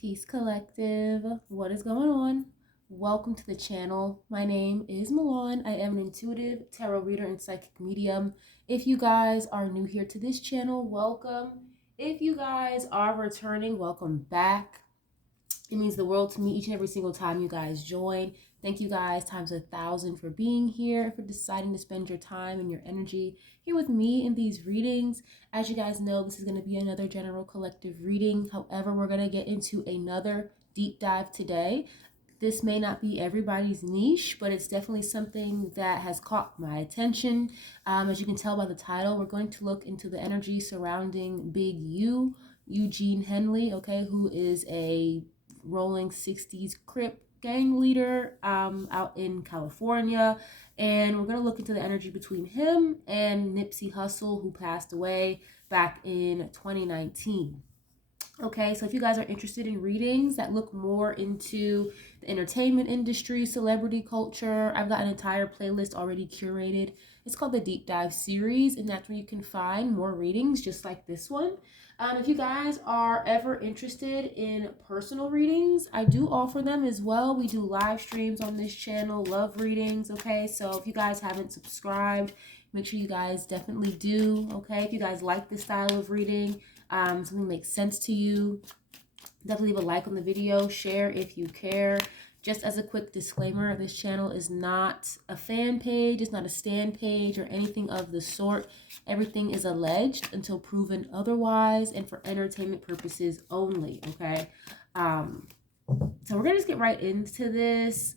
Peace Collective. What is going on? Welcome to the channel. My name is Milan. I am an intuitive tarot reader and psychic medium. If you guys are new here to this channel, welcome. If you guys are returning, welcome back. It means the world to me each and every single time you guys join. Thank you guys times 1,000 for being here, for deciding to spend your time and your energy here with me in these readings. As you guys know, this is going to be another general collective reading. However, we're going to get into another deep dive today. This may not be everybody's niche, but it's definitely something that has caught my attention. As you can tell by the title, we're going to look into the energy surrounding Big U, Eugene Henley, okay, who is a rolling 60s Crip gang leader out in California. And we're going to look into the energy between him and Nipsey Hussle, who passed away back in 2019. Okay, so if you guys are interested in readings that look more into the entertainment industry, celebrity culture, I've got an entire playlist already curated. It's called the Deep Dive Series, and that's where you can find more readings just like this one. If you guys are ever interested in personal readings, I do offer them as well. We do live streams on this channel, love readings, okay? So if you guys haven't subscribed, make sure you guys definitely do, okay? If you guys like this style of reading, something makes sense to you, definitely leave a like on the video, share if you care. Just as a quick disclaimer, this channel is not a fan page, it's not a stand page or anything of the sort. Everything is alleged until proven otherwise and for entertainment purposes only, okay? So we're gonna just get right into this.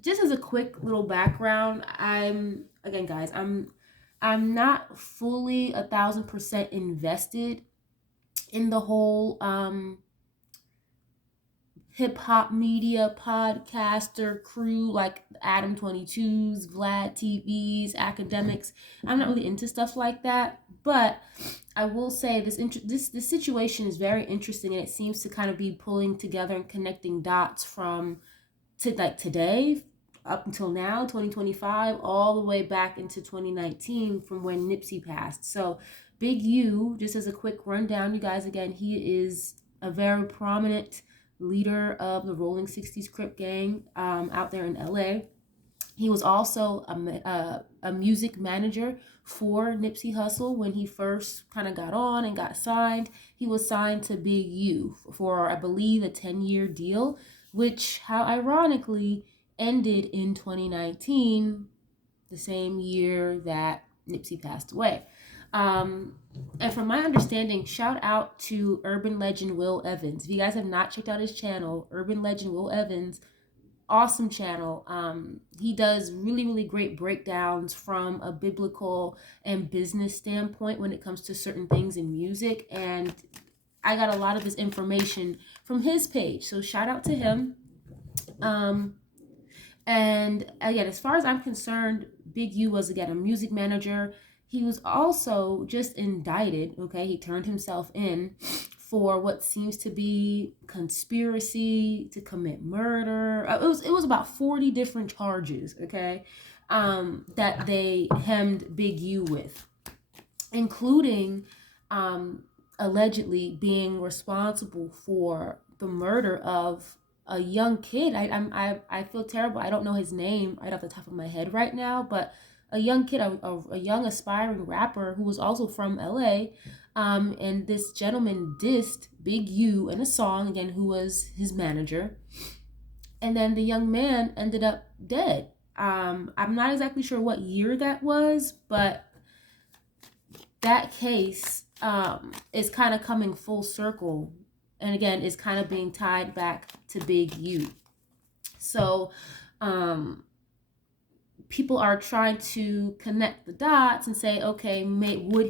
Just as a quick little background, again guys, I'm not fully 1,000% invested in the whole hip-hop media podcaster crew like Adam 22s, Vlad TVs, academics. I'm not really into stuff like that, but I will say this situation is very interesting, and it seems to kind of be pulling together and connecting dots from like today up until now, 2025, all the way back into 2019 from when Nipsey passed. So Big U, just as a quick rundown, you guys, again, he is a very prominent leader of the rolling 60s Crip gang out there in LA. He was also a music manager for Nipsey Hussle when he first kind of got on and got signed. He was signed to Big U for, I believe, a 10-year deal, which, how ironically, ended in 2019, the same year that Nipsey passed away. And from my understanding, shout out to urban legend Will Evans. If you guys have not checked out his channel, urban legend Will Evans, awesome channel. He does really great breakdowns from a biblical and business standpoint when it comes to certain things in music, and I got a lot of his information from his page, so shout out to him. And again, as far as I'm concerned, Big U was, again, a music manager. He was also just indicted, okay? He turned himself in for what seems to be conspiracy to commit murder. It was about 40 different charges, okay, that they hemmed Big U with, including allegedly being responsible for the murder of a young kid. I feel terrible. I don't know his name right off the top of my head right now, but a young kid, a young aspiring rapper who was also from LA. And this gentleman dissed Big U in a song, again, who was his manager. And then the young man ended up dead. I'm not exactly sure what year that was, but that case is kind of coming full circle, and again is kind of being tied back to Big U. So people are trying to connect the dots and say, okay,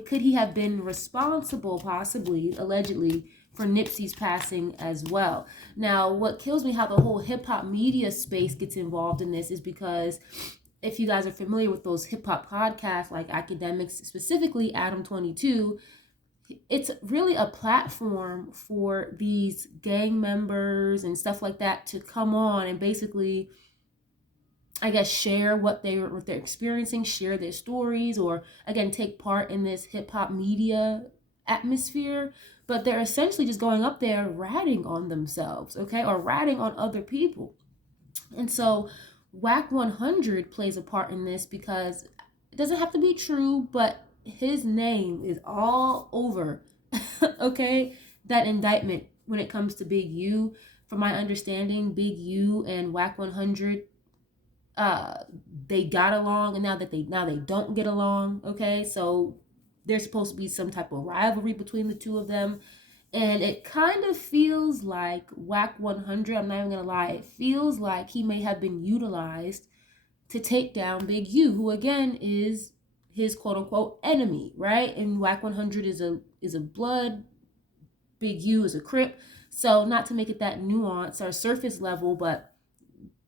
could he have been responsible, possibly, allegedly, for Nipsey's passing as well? Now, what kills me, how the whole hip-hop media space gets involved in this, is because if you guys are familiar with those hip-hop podcasts like academics, specifically Adam 22, it's really a platform for these gang members and stuff like that to come on and basically, I guess, share what they're experiencing, share their stories, or again take part in this hip hop media atmosphere. but they're essentially just going up there ratting on themselves, okay, or ratting on other people. And so Whack 100 plays a part in this because it doesn't have to be true, but his name is all over, okay, that indictment when it comes to Big U. From my understanding, Big U and Whack 100, they got along, and now they don't get along, okay? So there's supposed to be some type of rivalry between the two of them. And it kind of feels like Whack 100, I'm not even gonna lie, it feels like he may have been utilized to take down Big U, who again is his quote unquote enemy, right? And Whack 100 is a blood, Big U is a Crip. So not to make it that nuance or surface level, but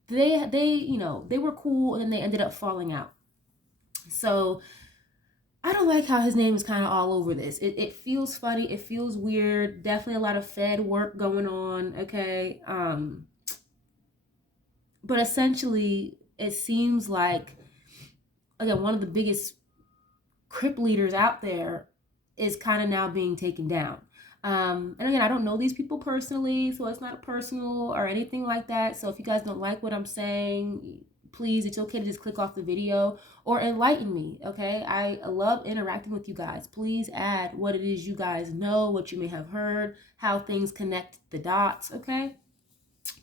they were cool, and then they ended up falling out. So I don't like how his name is kind of all over this. It feels funny. It feels weird. Definitely a lot of Fed work going on. Okay. But essentially, it seems like, again, one of the biggest Crip leaders out there is kind of now being taken down. And again, I don't know these people personally, so it's not personal or anything like that. So if you guys don't like what I'm saying, please, it's okay to just click off the video or enlighten me, okay? I love interacting with you guys. Please add what it is you guys know, what you may have heard, how things connect the dots, okay?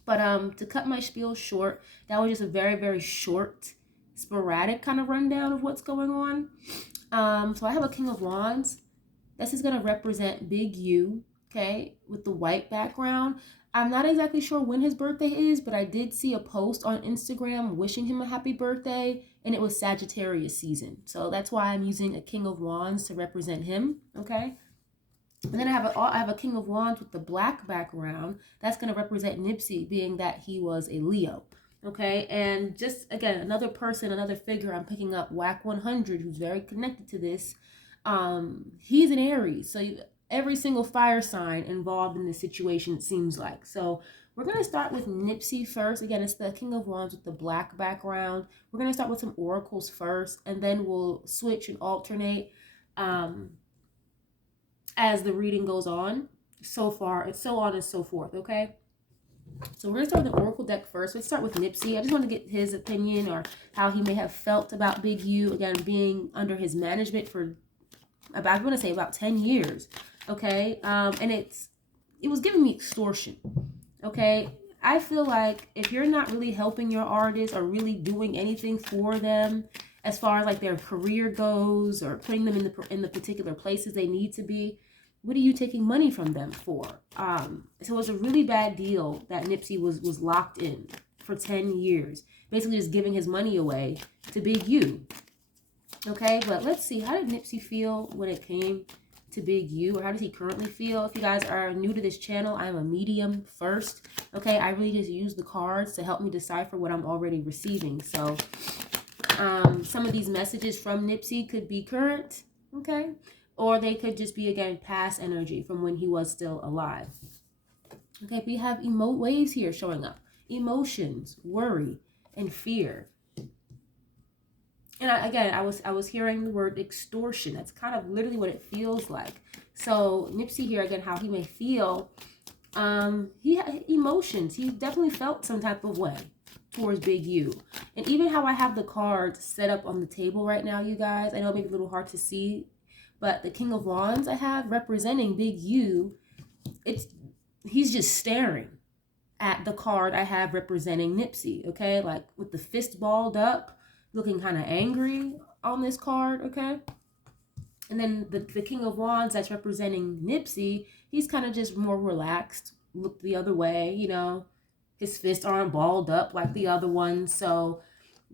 But to cut my spiel short, that was just a very, very short, sporadic kind of rundown of what's going on. So I have a King of Wands. This is going to represent Big U, okay, with the white background. I'm not exactly sure when his birthday is, but I did see a post on Instagram wishing him a happy birthday, and it was Sagittarius season. So that's why I'm using a King of Wands to represent him, okay? And then I have a King of Wands with the black background. That's going to represent Nipsey, being that he was a Leo, okay? And just, again, another person, another figure I'm picking up, Whack 100, who's very connected to this. He's an Aries, so every single fire sign involved in this situation, it seems like. So we're going to start with Nipsey first. Again, it's the King of Wands with the black background. We're going to start with some oracles first, and then we'll switch and alternate as the reading goes on. So far, it's so on and so forth, okay? So we're going to start with the oracle deck first. Let's start with Nipsey. I just want to get his opinion or how he may have felt about Big U, again, being under his management for about, I want to say about 10 years, okay? And it was giving me extortion, okay? I feel like if you're not really helping your artists or really doing anything for them as far as like their career goes or putting them in the particular places they need to be, what are you taking money from them for? So it was a really bad deal that Nipsey was locked in for 10 years, basically just giving his money away to Big U. Okay, but let's see. How did Nipsey feel when it came to Big U? Or how does he currently feel? If you guys are new to this channel, I'm a medium first. Okay, I really just use the cards to help me decipher what I'm already receiving. So some of these messages from Nipsey could be current, okay? Or they could just be, again, past energy from when he was still alive. Okay, we have waves here showing up. Emotions, worry, and fear. And I was hearing the word extortion. That's kind of literally what it feels like. So Nipsey here, again, how he may feel. He had emotions. He definitely felt some type of way towards Big U. And even how I have the cards set up on the table right now, you guys. I know it may be a little hard to see, but the King of Wands I have representing Big U, he's just staring at the card I have representing Nipsey, okay? Like with the fist balled up, looking kind of angry on this card, okay? And then the King of Wands that's representing Nipsey, he's kind of just more relaxed, looked the other way, you know? His fists aren't balled up like the other ones. So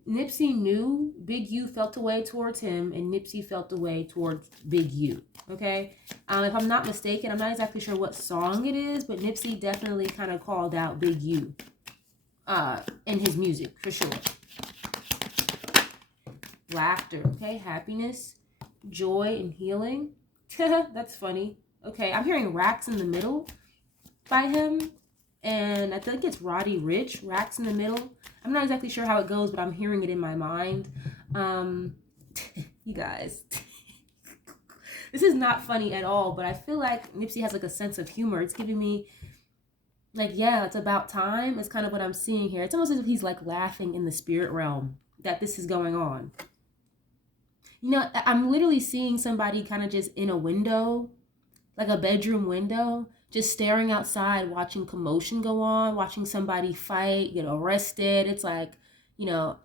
Nipsey knew Big U felt a way towards him, and Nipsey felt a way towards Big U, okay? If I'm not mistaken, I'm not exactly sure what song it is, but Nipsey definitely kind of called out Big U in his music, for sure. Laughter, okay? Happiness, joy, and healing. That's funny. Okay, I'm hearing Racks in the Middle by him. And I think it's Roddy Ricch, Racks in the Middle. I'm not exactly sure how it goes, but I'm hearing it in my mind. You guys. This is not funny at all, but I feel like Nipsey has like a sense of humor. It's giving me like, yeah, it's about time. It's kind of what I'm seeing here. It's almost as if he's like laughing in the spirit realm that this is going on. You know, I'm literally seeing somebody kind of just in a window, like a bedroom window, just staring outside, watching commotion go on, watching somebody fight, get arrested. It's like, you know,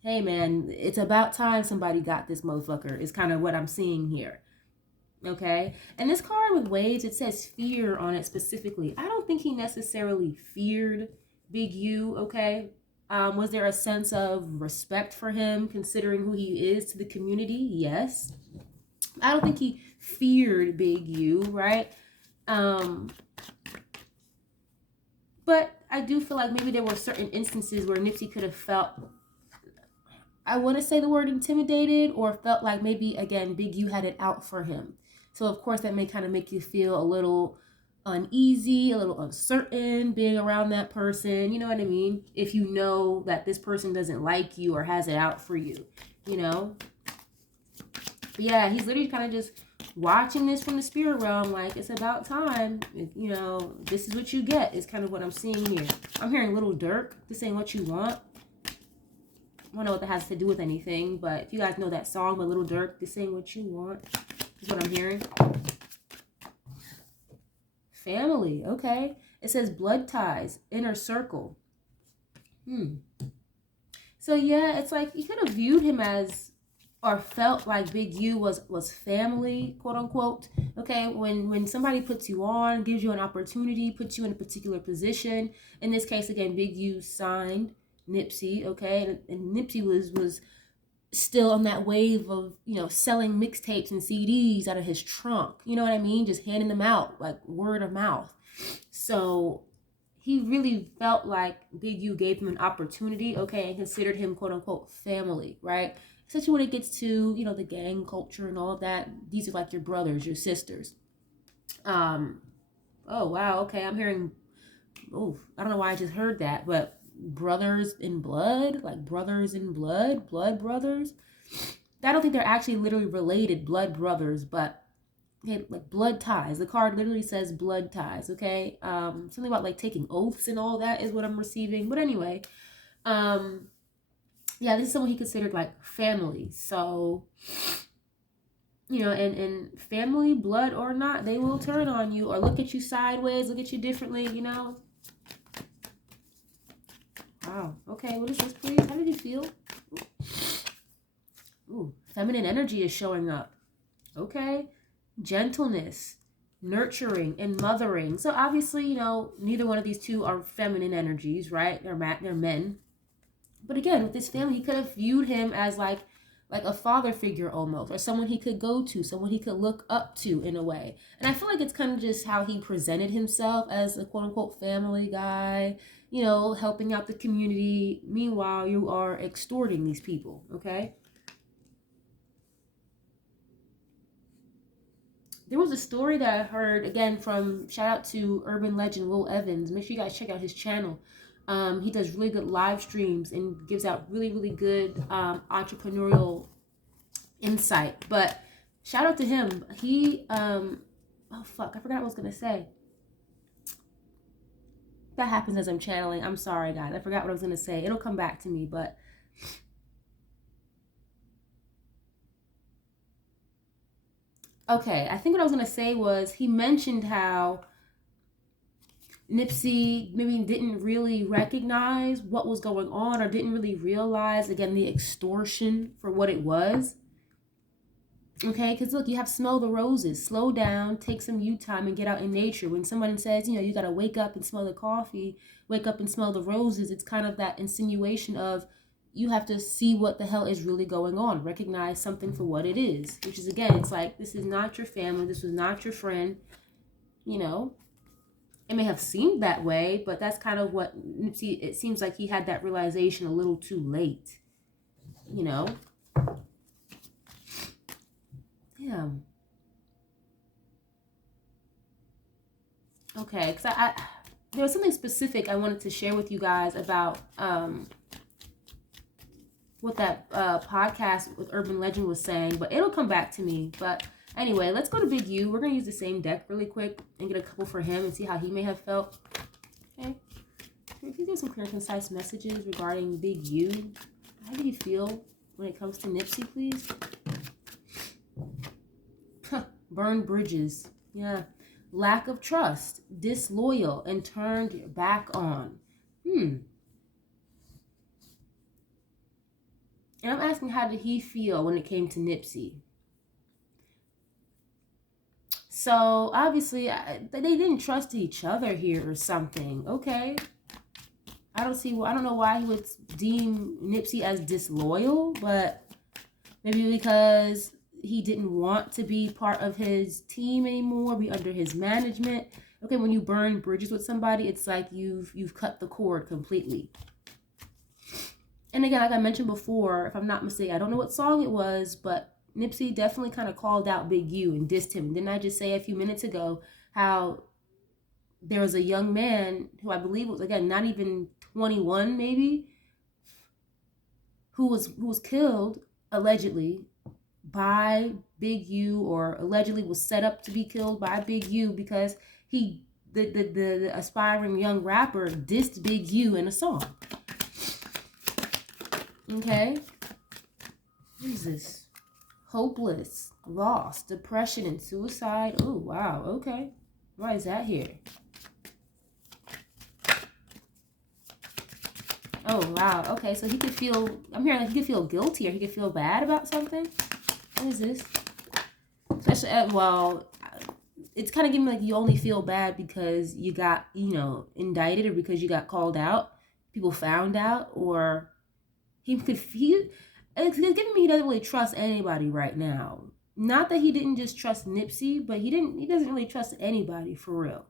hey man, it's about time somebody got this motherfucker, is kind of what I'm seeing here. Okay? And this card with waves, it says fear on it specifically. I don't think he necessarily feared Big U, okay? Was there a sense of respect for him, considering who he is to the community? Yes. I don't think he feared Big U, right? But I do feel like maybe there were certain instances where Nipsey could have felt, I want to say the word intimidated, or felt like maybe, again, Big U had it out for him. So, of course, that may kind of make you feel a little uneasy, a little uncertain being around that person. You know what I mean? If you know that this person doesn't like you or has it out for you, you know? But yeah, he's literally kind of just watching this from the spirit realm, like, it's about time. You know, this is what you get, is kind of what I'm seeing here. I'm hearing Little Dirk, this ain't what you want. I don't know what that has to do with anything, but if you guys know that song by Little Dirk, this ain't what you want, is what I'm hearing. Family, okay. It says blood ties, inner circle. So yeah, it's like you could have viewed him as, or felt like Big U was family, quote unquote. Okay, when somebody puts you on, gives you an opportunity, puts you in a particular position. In this case, again, Big U signed Nipsey, okay, and Nipsey was still on that wave of, you know, selling mixtapes and CDs out of his trunk. You know what I mean? Just handing them out like word of mouth. So he really felt like Big U gave him an opportunity, okay, and considered him, quote unquote, family, right? Especially when it gets to, you know, the gang culture and all of that. These are like your brothers, your sisters. Oh, wow, okay, I'm hearing, oh, I don't know why I just heard that, but brothers in blood, like brothers in blood, blood brothers. I don't think they're actually literally related blood brothers, but okay, like blood ties. The card literally says blood ties, okay? Something about like taking oaths and all that is what I'm receiving. But anyway, yeah, this is someone he considered like family. So, you know, and family, blood or not, they will turn on you or look at you sideways, look at you differently, you know? Wow. Okay, what is this, please? How did you feel? Ooh, feminine energy is showing up. Okay. Gentleness, nurturing, and mothering. So obviously, you know, neither one of these two are feminine energies, right? They're men. But again, with this family, he could have viewed him as like a father figure almost, or someone he could go to, someone he could look up to in a way. And I feel like it's kind of just how he presented himself as a quote unquote family guy, you know, helping out the community. Meanwhile, you are extorting these people, okay? There was a story that I heard, again, from, shout out to urban legend Will Evans. Make sure you guys check out his channel. He does really good live streams and gives out really, really good entrepreneurial insight. But shout out to him. He, oh fuck, I forgot what I was going to say. That happens as I'm channeling. I'm sorry, guys. I forgot what I was going to say. It'll come back to me, but... Okay, I think what I was going to say was he mentioned how Nipsey maybe didn't really recognize what was going on, or didn't really realize, again, the extortion for what it was. Okay, because look, you have smell the roses. Slow down, take some you time, and get out in nature. When someone says, you know, you got to wake up and smell the coffee, wake up and smell the roses, it's kind of that insinuation of you have to see what the hell is really going on. Recognize something for what it is. Which is, again, it's like, this is not your family. This was not your friend. You know, it may have seemed that way, but that's kind of what Nipsey, it seems like he had that realization a little too late. You know? Yeah. Okay, because I there was something specific I wanted to share with you guys about what that podcast with Urban Legend was saying, but it'll come back to me. But Anyway, let's go to Big U. We're going to use the same deck really quick and get a couple for him and see how he may have felt. Okay. Can you give some clear and concise messages regarding Big U? How do you feel when it comes to Nipsey, please? Burned bridges. Yeah. Lack of trust. Disloyal and turned your back on. And I'm asking, how did he feel when it came to Nipsey? So, obviously, they didn't trust each other here or something. Okay. I don't know why he would deem Nipsey as disloyal, but maybe because he didn't want to be part of his team anymore, be under his management. Okay, when you burn bridges with somebody, it's like you've cut the cord completely. And again, like I mentioned before, if I'm not mistaken, I don't know what song it was, but Nipsey definitely kind of called out Big U and dissed him. Didn't I just say a few minutes ago how there was a young man who I believe was, again, not even 21 maybe, who was killed allegedly by Big U, or allegedly was set up to be killed by Big U because the aspiring young rapper dissed Big U in a song. Okay? What is this? Hopeless, lost, depression, and suicide. Oh, wow. Okay. Why is that here? Oh, wow. Okay, so he could feel, I'm hearing like he could feel guilty or he could feel bad about something. What is this? Especially, well, it's kind of giving me like you only feel bad because you got, indicted, or because you got called out. People found out, or it's giving me he doesn't really trust anybody right now. Not that he didn't just trust Nipsey, but he doesn't really trust anybody for real.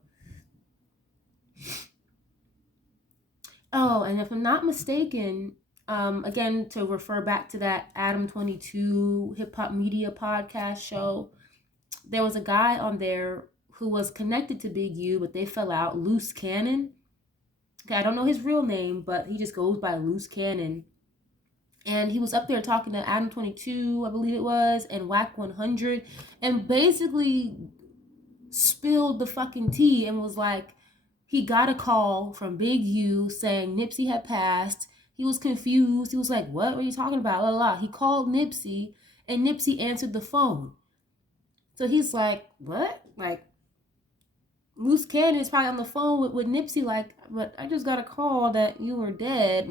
Oh, and if I'm not mistaken, again, to refer back to that Adam 22 Hip Hop Media podcast show, there was a guy on there who was connected to Big U, but they fell out. Loose Cannon. Okay, I don't know his real name, but he just goes by Loose Cannon. And he was up there talking to Adam 22, I believe it was, and Whack 100, and basically spilled the fucking tea and was like, he got a call from Big U saying Nipsey had passed. He was confused. He was like, what are you talking about? Blah, blah, blah. He called Nipsey, and Nipsey answered the phone. So he's like, what? Like, Loose Cannon is probably on the phone with Nipsey, like, but I just got a call that you were dead.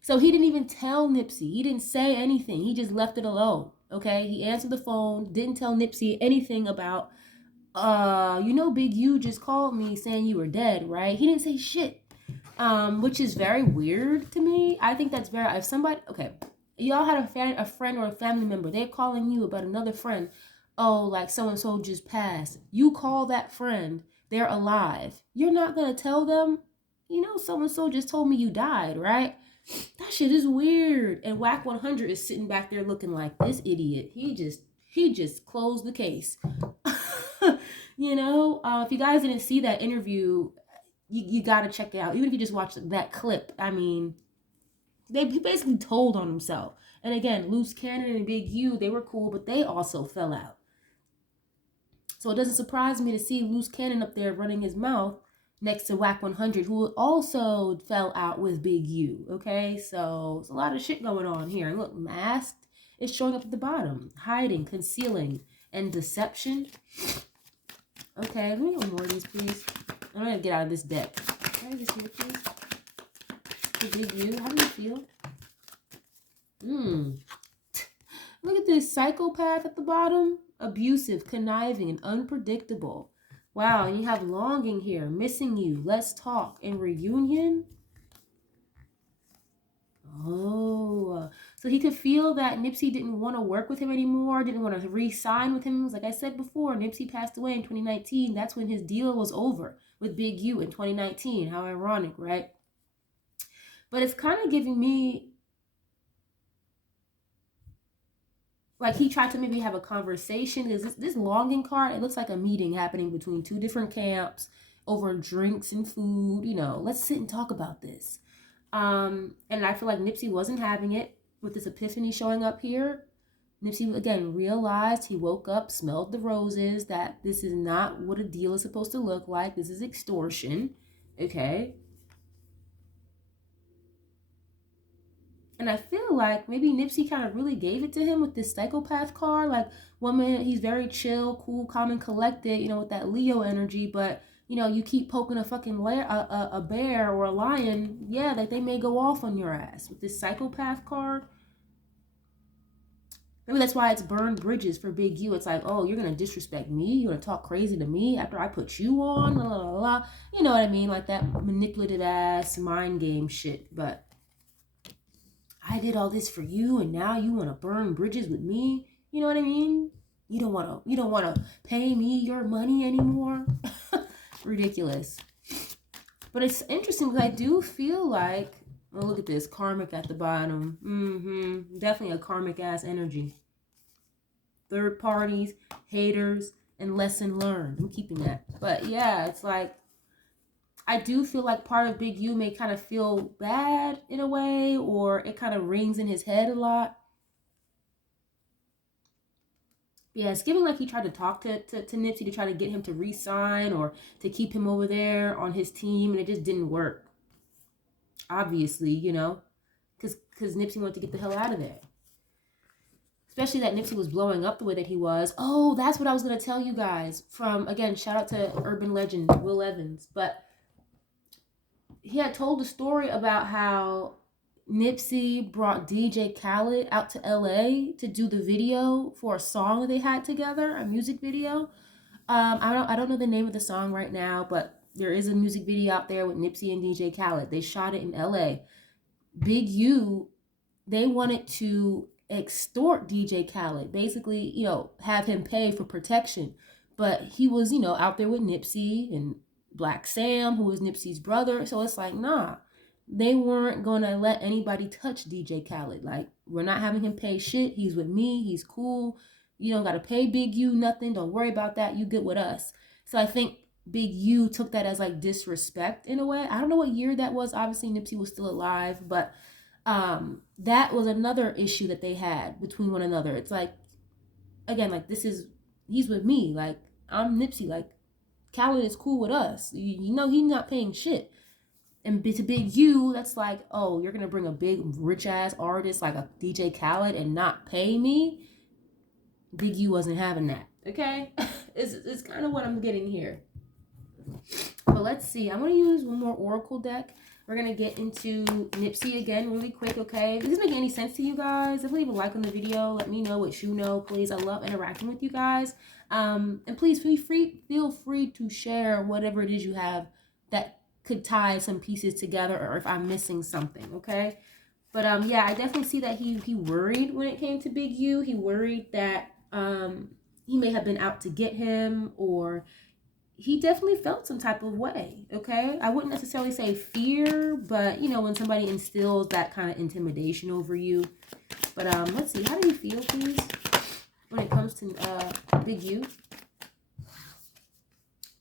So he didn't even tell Nipsey. He didn't say anything. He just left it alone. Okay? He answered the phone, didn't tell Nipsey anything about, Big U just called me saying you were dead, right? He didn't say shit. Which is very weird to me. I think that's very, if somebody, okay, y'all had a friend or a family member, they're calling you about another friend. Oh, like so-and-so just passed. You call that friend, they're alive. You're not going to tell them, so-and-so just told me you died, right? That shit is weird. And Whack 100 is sitting back there looking like this idiot. He just closed the case. If you guys didn't see that interview, you got to check it out. Even if you just watched that clip, I mean, he basically told on himself. And again, Loose Cannon and Big U, they were cool, but they also fell out. So it doesn't surprise me to see Loose Cannon up there running his mouth next to Whack 100, who also fell out with Big U. Okay, so there's a lot of shit going on here. Look, masked is showing up at the bottom. Hiding, concealing, and deception. Okay, let me get more of these, please. I'm going to get out of this deck. Can I have this here, please? The Big U, how do you feel? Look at this psychopath at the bottom. Abusive, conniving, and unpredictable. Wow, and you have longing here. Missing you. Let's talk. And reunion. Oh, so he could feel that Nipsey didn't want to work with him anymore, didn't want to re-sign with him. It was like I said before, Nipsey passed away in 2019. That's when his deal was over with Big U in 2019. How ironic, right? But it's kind of giving me like he tried to maybe have a conversation. This longing card, it looks like a meeting happening between two different camps over drinks and food. Let's sit and talk about this. And I feel like Nipsey wasn't having it with this epiphany showing up here. Nipsey, again, realized, he woke up, smelled the roses, that this is not what a deal is supposed to look like. This is extortion, okay? And I feel like maybe Nipsey kind of really gave it to him with this psychopath card. Like, one minute he's very chill, cool, calm, and collected, you know, with that Leo energy. But, you know, you keep poking a fucking a bear or a lion, yeah, like they may go off on your ass. With this psychopath card, maybe that's why it's burned bridges for Big U. It's like, oh, you're going to disrespect me? You're going to talk crazy to me after I put you on? La, la, la, la. You know what I mean? Like that manipulative ass mind game shit. But I did all this for you, and now you want to burn bridges with me. You know what I mean? You don't want to pay me your money anymore. Ridiculous. But it's interesting because I do feel like, oh, look at this, karmic at the bottom. Definitely a karmic ass energy. Third parties, haters, and lesson learned. I'm keeping that. But yeah, it's like, I do feel like part of Big U may kind of feel bad in a way, or it kind of rings in his head a lot. Yeah, it's giving like he tried to talk to Nipsey to try to get him to re-sign or to keep him over there on his team, and it just didn't work. Obviously, you know, because Nipsey wanted to get the hell out of there. Especially that Nipsey was blowing up the way that he was. Oh, that's what I was going to tell you guys. From, again, shout out to urban legend Will Evans. But he had told a story about how Nipsey brought DJ Khaled out to LA to do the video for a song that they had together, a music video. I don't know the name of the song right now, but there is a music video out there with Nipsey and DJ Khaled. They shot it in LA. Big U, they wanted to extort DJ Khaled, basically, you know, have him pay for protection. But he was, you know, out there with Nipsey and Black Sam, who was Nipsey's brother. So it's like, nah, they weren't going to let anybody touch DJ Khaled. Like, we're not having him pay shit. He's with me. He's cool. You don't got to pay Big U nothing. Don't worry about that. You good with us. So I think Big U took that as like disrespect in a way. I don't know what year that was. Obviously, Nipsey was still alive, but that was another issue that they had between one another. It's like, again, like, he's with me. Like, I'm Nipsey. Like, Khaled is cool with us. You know, he's not paying shit. And to Big U, that's like, oh, you're going to bring a big, rich-ass artist like a DJ Khaled and not pay me? Big U wasn't having that, okay? It's kind of what I'm getting here. But let's see. I'm going to use one more Oracle deck. We're going to get into Nipsey again really quick, okay? If this making any sense to you guys, definitely leave a like on the video. Let me know what you know, please. I love interacting with you guys. And please feel free to share whatever it is you have that could tie some pieces together, or if I'm missing something, okay? But yeah, I definitely see that he worried when it came to Big U. He worried that he may have been out to get him, or he definitely felt some type of way, okay? I wouldn't necessarily say fear, but, you know, when somebody instills that kind of intimidation over you. But let's see. How do you feel, please, when it comes to Big U?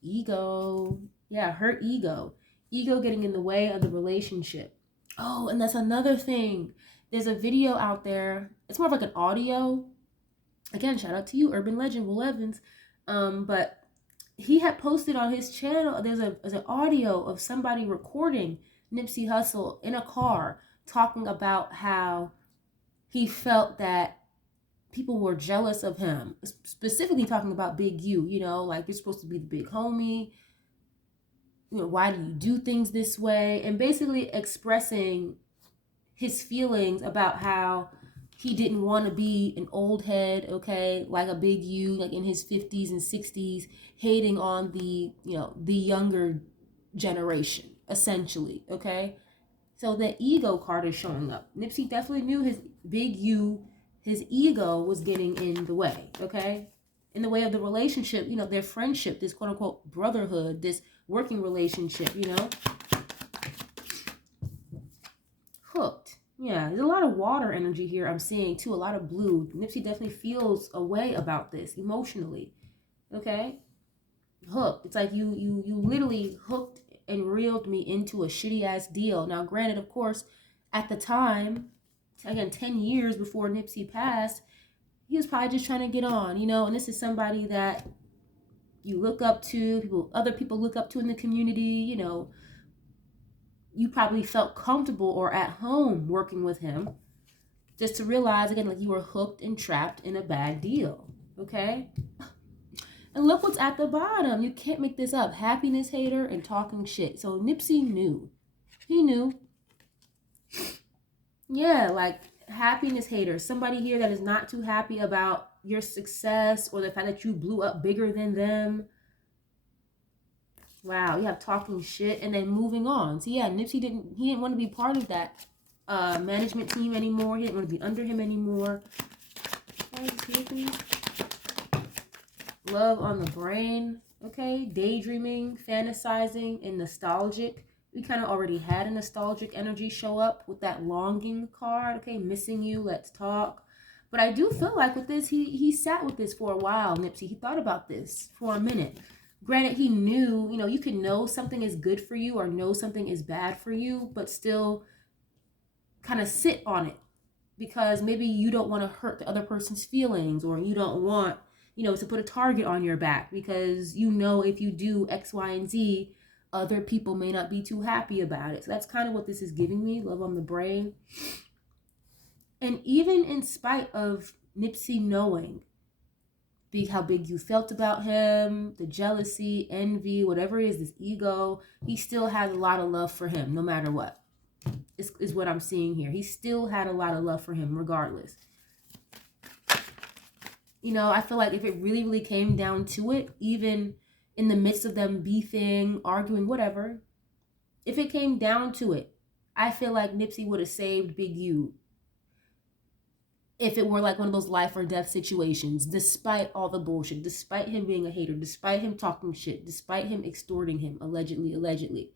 Ego. Yeah, hurt ego. Ego getting in the way of the relationship. Oh, and that's another thing. There's a video out there. It's more of like an audio. Again, shout out to you, urban legend Will Evans. But he had posted on his channel, there's an audio of somebody recording Nipsey Hussle in a car talking about how he felt that people were jealous of him, specifically talking about Big U, you know, like, you're supposed to be the big homie. You know, why do you do things this way? And basically expressing his feelings about how he didn't want to be an old head, okay, like a Big U, like in his 50s and 60s, hating on the, you know, the younger generation, essentially, okay? So the ego card is showing up. Nipsey definitely knew his Big U, his ego was getting in the way, okay? In the way of the relationship, you know, their friendship, this quote-unquote brotherhood, this working relationship, you know? Hooked. Yeah, there's a lot of water energy here I'm seeing, too. A lot of blue. Nipsey definitely feels a way about this emotionally. Okay? Hooked. It's like you literally hooked and reeled me into a shitty-ass deal. Now, granted, of course, at the time, again, 10 years before Nipsey passed, he was probably just trying to get on, you know, and this is somebody that you look up to, other people look up to in the community, you know, you probably felt comfortable or at home working with him, just to realize again, like, you were hooked and trapped in a bad deal. Okay. And look what's at the bottom. You can't make this up. Happiness hater and talking shit. So Nipsey knew. He knew. Yeah, like, happiness hater. Somebody here that is not too happy about your success or the fact that you blew up bigger than them. Wow, you have talking shit and then moving on. So yeah, Nipsey didn't want to be part of that management team anymore. He didn't want to be under him anymore. Love on the brain. Okay, daydreaming, fantasizing, and nostalgic. We kind of already had a nostalgic energy show up with that longing card. Okay, missing you, let's talk. But I do feel like with this, he sat with this for a while, Nipsey. He thought about this for a minute. Granted, he knew, you know, you can know something is good for you or know something is bad for you, but still kind of sit on it because maybe you don't want to hurt the other person's feelings, or you don't want, you know, to put a target on your back because, you know, if you do X, Y, and Z, other people may not be too happy about it. So that's kind of what this is giving me, love on the brain. And even in spite of Nipsey knowing how big you felt about him, the jealousy, envy, whatever it is, this ego, he still has a lot of love for him no matter what, is what I'm seeing here. He still had a lot of love for him regardless. You know, I feel like if it really, really came down to it, even in the midst of them beefing, arguing, whatever, if it came down to it, I feel like Nipsey would have saved Big U if it were like one of those life or death situations, despite all the bullshit, despite him being a hater, despite him talking shit, despite him extorting him, allegedly,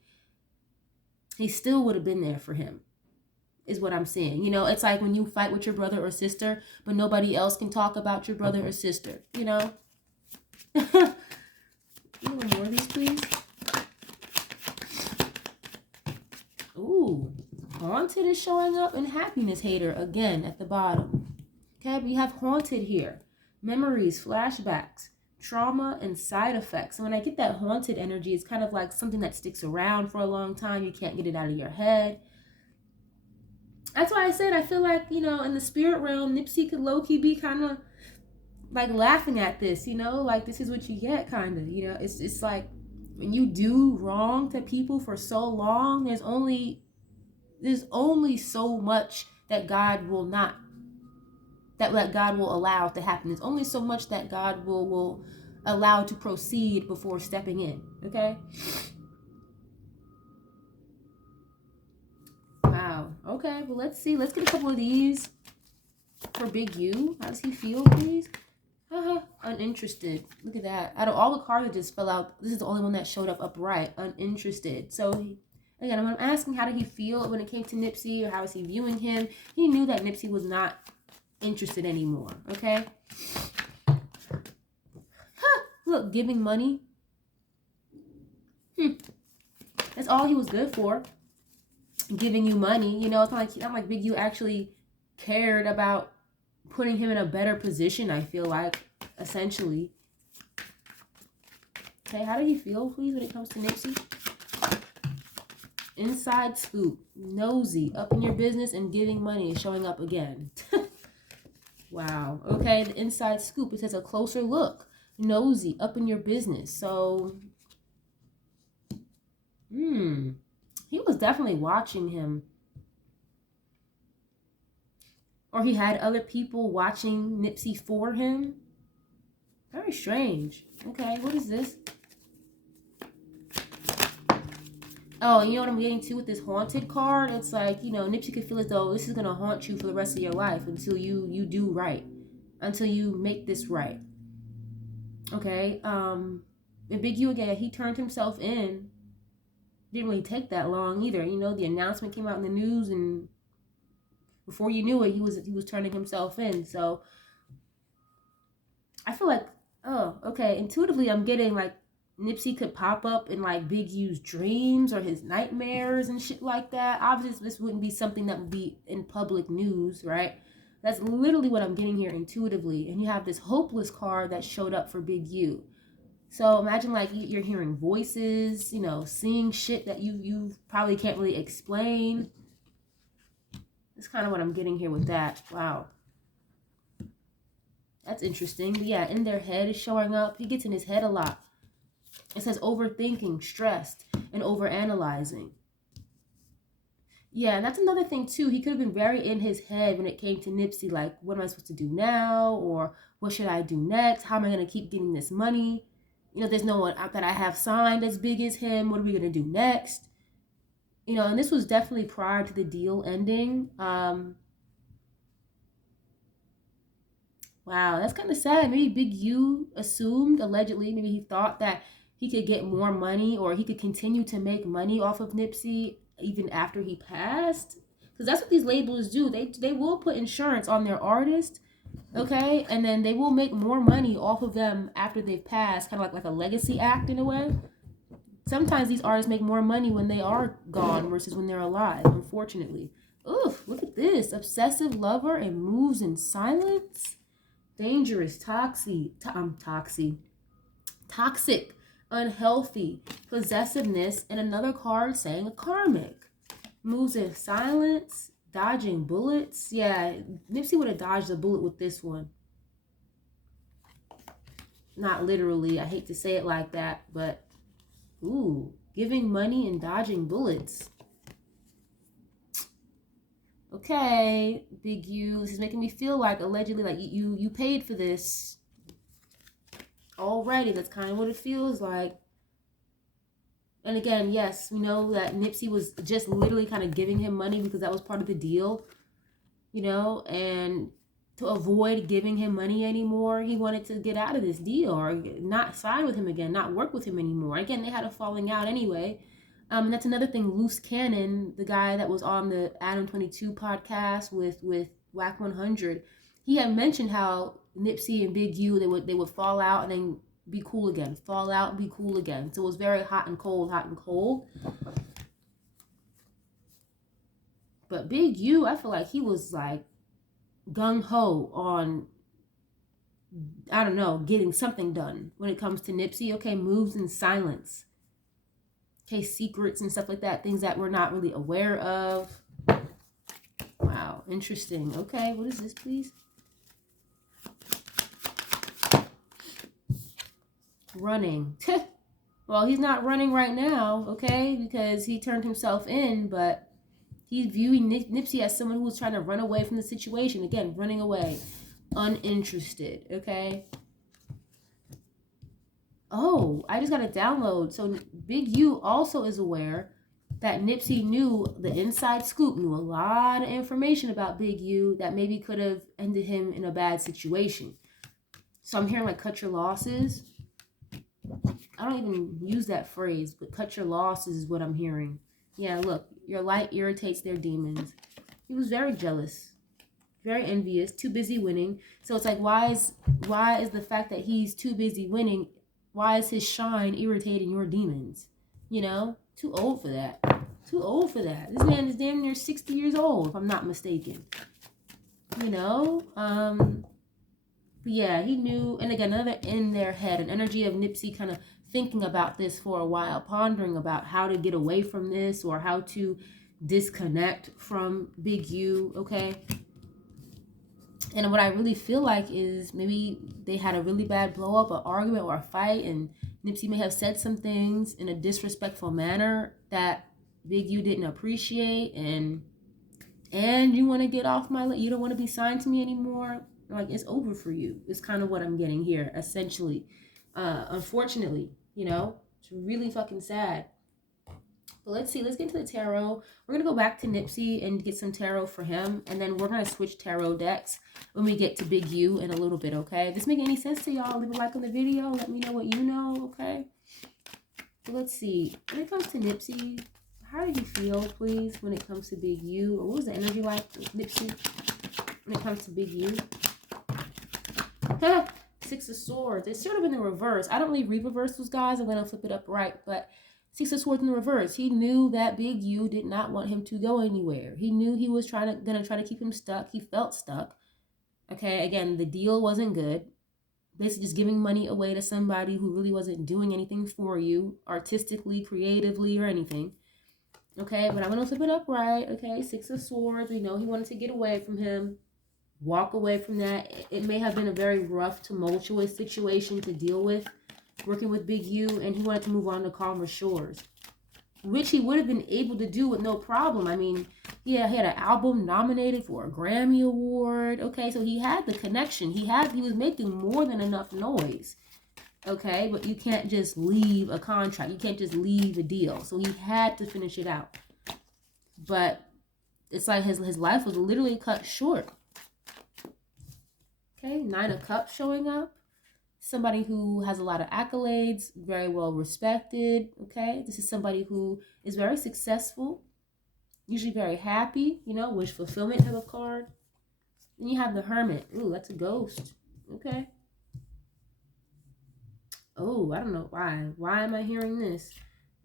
he still would have been there for him, is what I'm saying. You know, it's like when you fight with your brother or sister, but nobody else can talk about your brother or sister, you know? You want more of these, please? Ooh, haunted is showing up, and happiness hater again at the bottom. Okay, we have haunted here. Memories, flashbacks, trauma, and side effects. And when I get that haunted energy, it's kind of like something that sticks around for a long time. You can't get it out of your head. That's why I said I feel like, you know, in the spirit realm, Nipsey could low-key be kind of like laughing at this, you know, like this is what you get, kind of, you know. It's like when you do wrong to people for so long, there's only so much that God will not, that God will allow to happen. There's only so much that God will allow to proceed before stepping in. Okay. Wow. Okay. Well, let's see. Let's get a couple of these for Big U. How does he feel, please? Uninterested. Look at that. Out of all the cards that just fell out, this is the only one that showed up upright. Uninterested. So again, when I'm asking how did he feel when it came to Nipsey, or how is he viewing him, he knew that Nipsey was not interested anymore. Okay. Look, giving money. That's all he was good for. Giving you money. You know, it's not like Big U actually cared about putting him in a better position, I feel like, essentially. Okay, how did he feel, please, when it comes to Nipsey? Inside scoop. Nosy. Up in your business and giving money is showing up again. Wow. Okay, the inside scoop. It says a closer look. Nosy. Up in your business. So, he was definitely watching him. Or he had other people watching Nipsey for him. Very strange. Okay, what is this? Oh, you know what I'm getting to with this haunted card? It's like, you know, Nipsey could feel as though this is going to haunt you for the rest of your life until you do right. Until you make this right. Okay, and Big U again, he turned himself in. Didn't really take that long either. You know, the announcement came out in the news, and before you knew it, he was turning himself in. So I feel like, oh, okay, intuitively I'm getting like Nipsey could pop up in like Big U's dreams or his nightmares and shit like that. Obviously, this wouldn't be something that would be in public news, right? That's literally what I'm getting here intuitively. And you have this hopeless card that showed up for Big U. So imagine like you're hearing voices, you know, seeing shit that you probably can't really explain. That's kind of what I'm getting here with that. Wow. That's interesting. But yeah, in their head is showing up. He gets in his head a lot. It says overthinking, stressed, and overanalyzing. Yeah, and that's another thing too. He could have been very in his head when it came to Nipsey, like, what am I supposed to do now? Or what should I do next? How am I going to keep getting this money? You know, there's no one that I have signed as big as him. What are we going to do next? You know, and this was definitely prior to the deal ending. Wow, that's kind of sad. Maybe Big U assumed, allegedly, maybe he thought that he could get more money or he could continue to make money off of Nipsey even after he passed. Because that's what these labels do. They will put insurance on their artist, okay? And then they will make more money off of them after they've passed, kind of like a legacy act in a way. Sometimes these artists make more money when they are gone versus when they're alive, unfortunately. Oof, look at this. Obsessive lover and moves in silence. Dangerous, toxic, unhealthy, possessiveness, and another card saying a karmic. Moves in silence, dodging bullets. Yeah, Nipsey would have dodged a bullet with this one. Not literally, I hate to say it like that, but ooh, giving money and dodging bullets. Okay, Big U, this is making me feel like allegedly like you paid for this already. That's kind of what it feels like. And again, yes, we know that Nipsey was just literally kind of giving him money because that was part of the deal, you know, and to avoid giving him money anymore, he wanted to get out of this deal or not sign with him again, not work with him anymore. Again, they had a falling out anyway. And that's another thing. Loose Cannon, the guy that was on the Adam 22 podcast with Whack 100, he had mentioned how Nipsey and Big U they would fall out and then be cool again, fall out and be cool again. So it was very hot and cold, hot and cold. But Big U, I feel like he was like gung ho on, I don't know, getting something done when it comes to Nipsey. Okay, moves in silence. Okay, secrets and stuff like that, things that we're not really aware of. Wow, interesting. Okay, what is this, please? Running. Well, he's not running right now, okay, because he turned himself in, but he's viewing Nipsey as someone who was trying to run away from the situation. Again, running away, uninterested, okay? Oh, I just got a download. So Big U also is aware that Nipsey knew the inside scoop, knew a lot of information about Big U that maybe could have ended him in a bad situation. So I'm hearing like cut your losses. I don't even use that phrase, but cut your losses is what I'm hearing. Yeah, look, your light irritates their demons. He was very jealous, very envious, too busy winning. So it's like, why is the fact that he's too busy winning, why is his shine irritating your demons? You know, too old for that. Too old for that. This man is damn near 60 years old, if I'm not mistaken. You know, but yeah, he knew. And again, another in their head, an energy of Nipsey kind of thinking about this for a while, pondering about how to get away from this or how to disconnect from Big U, okay? And what I really feel like is maybe they had a really bad blow up, an argument or a fight, and Nipsey may have said some things in a disrespectful manner that Big U didn't appreciate, and you want to get off my list, you don't want to be signed to me anymore, like it's over for you. It's kind of what I'm getting here, essentially. Unfortunately, you know, it's really fucking sad. But let's see, let's get into the tarot. We're going to go back to Nipsey and get some tarot for him. And then we're going to switch tarot decks when we get to Big U in a little bit, okay? If this make any sense to y'all, leave a like on the video. Let me know what you know, okay? So let's see. When it comes to Nipsey, how do you feel, please, when it comes to Big U? Or what was the energy like with Nipsey when it comes to Big U? Six of Swords. It's sort of in the reverse. I don't really read reversals, guys. I'm going to flip it up right, but Six of Swords in the reverse. He knew that Big U did not want him to go anywhere. He knew he was gonna try to keep him stuck. He felt stuck. Okay, again, the deal wasn't good. Basically just giving money away to somebody who really wasn't doing anything for you, artistically, creatively, or anything. Okay, but I'm going to flip it up right. Okay, Six of Swords. We know he wanted to get away from him, walk away from that. It may have been a very rough, tumultuous situation to deal with, working with Big U, and he wanted to move on to calmer shores, which he would have been able to do with no problem. I mean, yeah, he had an album nominated for a Grammy Award. Okay, so he had the connection. He was making more than enough noise. Okay, but you can't just leave a contract. You can't just leave a deal. So he had to finish it out. But it's like his life was literally cut short. Okay, Nine of Cups showing up. Somebody who has a lot of accolades, very well respected. Okay, this is somebody who is very successful, usually very happy, you know, wish fulfillment type of card. Then you have the Hermit. Ooh, that's a ghost. Okay. Oh, I don't know why. Why am I hearing this?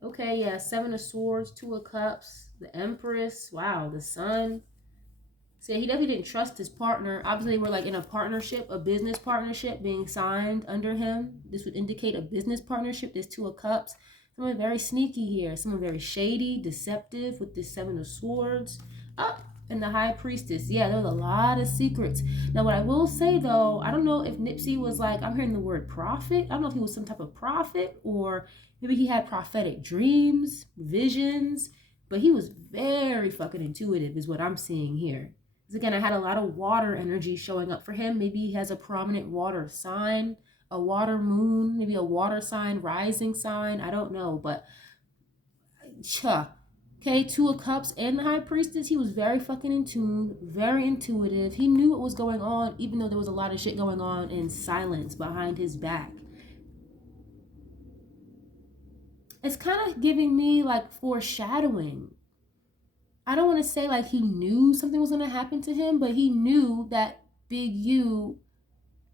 Okay, yeah, Seven of Swords, Two of Cups, the Empress. Wow, the Sun. So he definitely didn't trust his partner. Obviously, they were like in a partnership, a business partnership being signed under him. This would indicate a business partnership. There's Two of Cups. Someone very sneaky here. Someone very shady, deceptive with this Seven of Swords. Oh, and the High Priestess. Yeah, there's a lot of secrets. Now, what I will say, though, I don't know if Nipsey was like, I'm hearing the word prophet. I don't know if he was some type of prophet or maybe he had prophetic dreams, visions. But he was very fucking intuitive is what I'm seeing here. Because again, I had a lot of water energy showing up for him. Maybe he has a prominent water sign, a water moon, maybe a water sign, rising sign. I don't know, but okay, Two of Cups and the High Priestess. He was very fucking in tune, very intuitive. He knew what was going on, even though there was a lot of shit going on in silence behind his back. It's kind of giving me like foreshadowing. I don't want to say like he knew something was going to happen to him, but he knew that Big U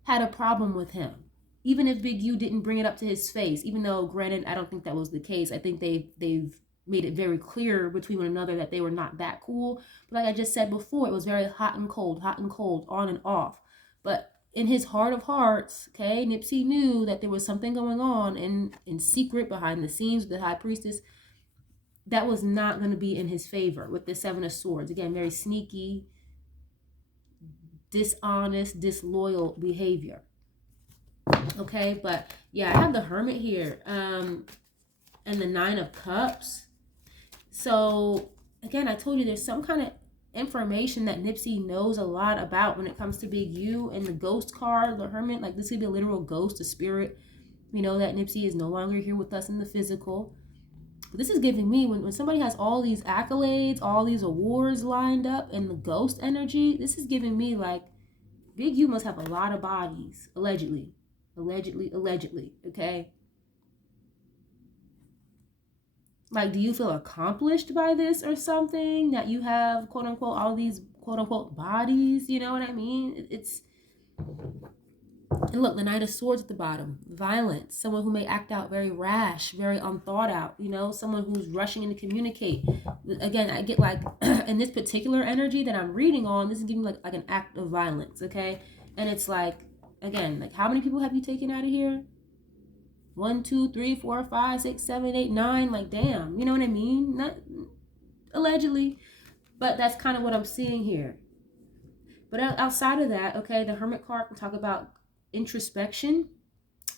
had a problem with him. Even if Big U didn't bring it up to his face, even though, granted, I don't think that was the case. I think they've made it very clear between one another that they were not that cool. But like I just said before, it was very hot and cold, on and off. But in his heart of hearts, okay, Nipsey knew that there was something going on in secret behind the scenes with the High Priestess that was not going to be in his favor with the Seven of Swords. Again, very sneaky, dishonest, disloyal behavior. Okay, but yeah, I have the Hermit here, and the Nine of Cups. So again, I told you there's some kind of information that Nipsey knows a lot about when it comes to Big U. And the Ghost card, the Hermit, like this could be a literal ghost, a spirit. We know that Nipsey is no longer here with us in the physical. This is giving me, when somebody has all these accolades, all these awards lined up, and the ghost energy, this is giving me like, Big U must have a lot of bodies, allegedly, okay? Like, do you feel accomplished by this or something? That you have, quote unquote, all these, quote unquote, bodies, you know what I mean? And look, the Knight of Swords at the bottom. Violence. Someone who may act out very rash, very unthought out. You know, someone who's rushing in to communicate. Again, I get like, in this particular energy that I'm reading on, this is giving like an act of violence, okay? And it's like, again, like how many people have you taken out of here? 1, 2, 3, 4, 5, 6, 7, 8, 9. Like, damn. You know what I mean? Not allegedly. But that's kind of what I'm seeing here. But outside of that, okay, the Hermit card can talk about introspection.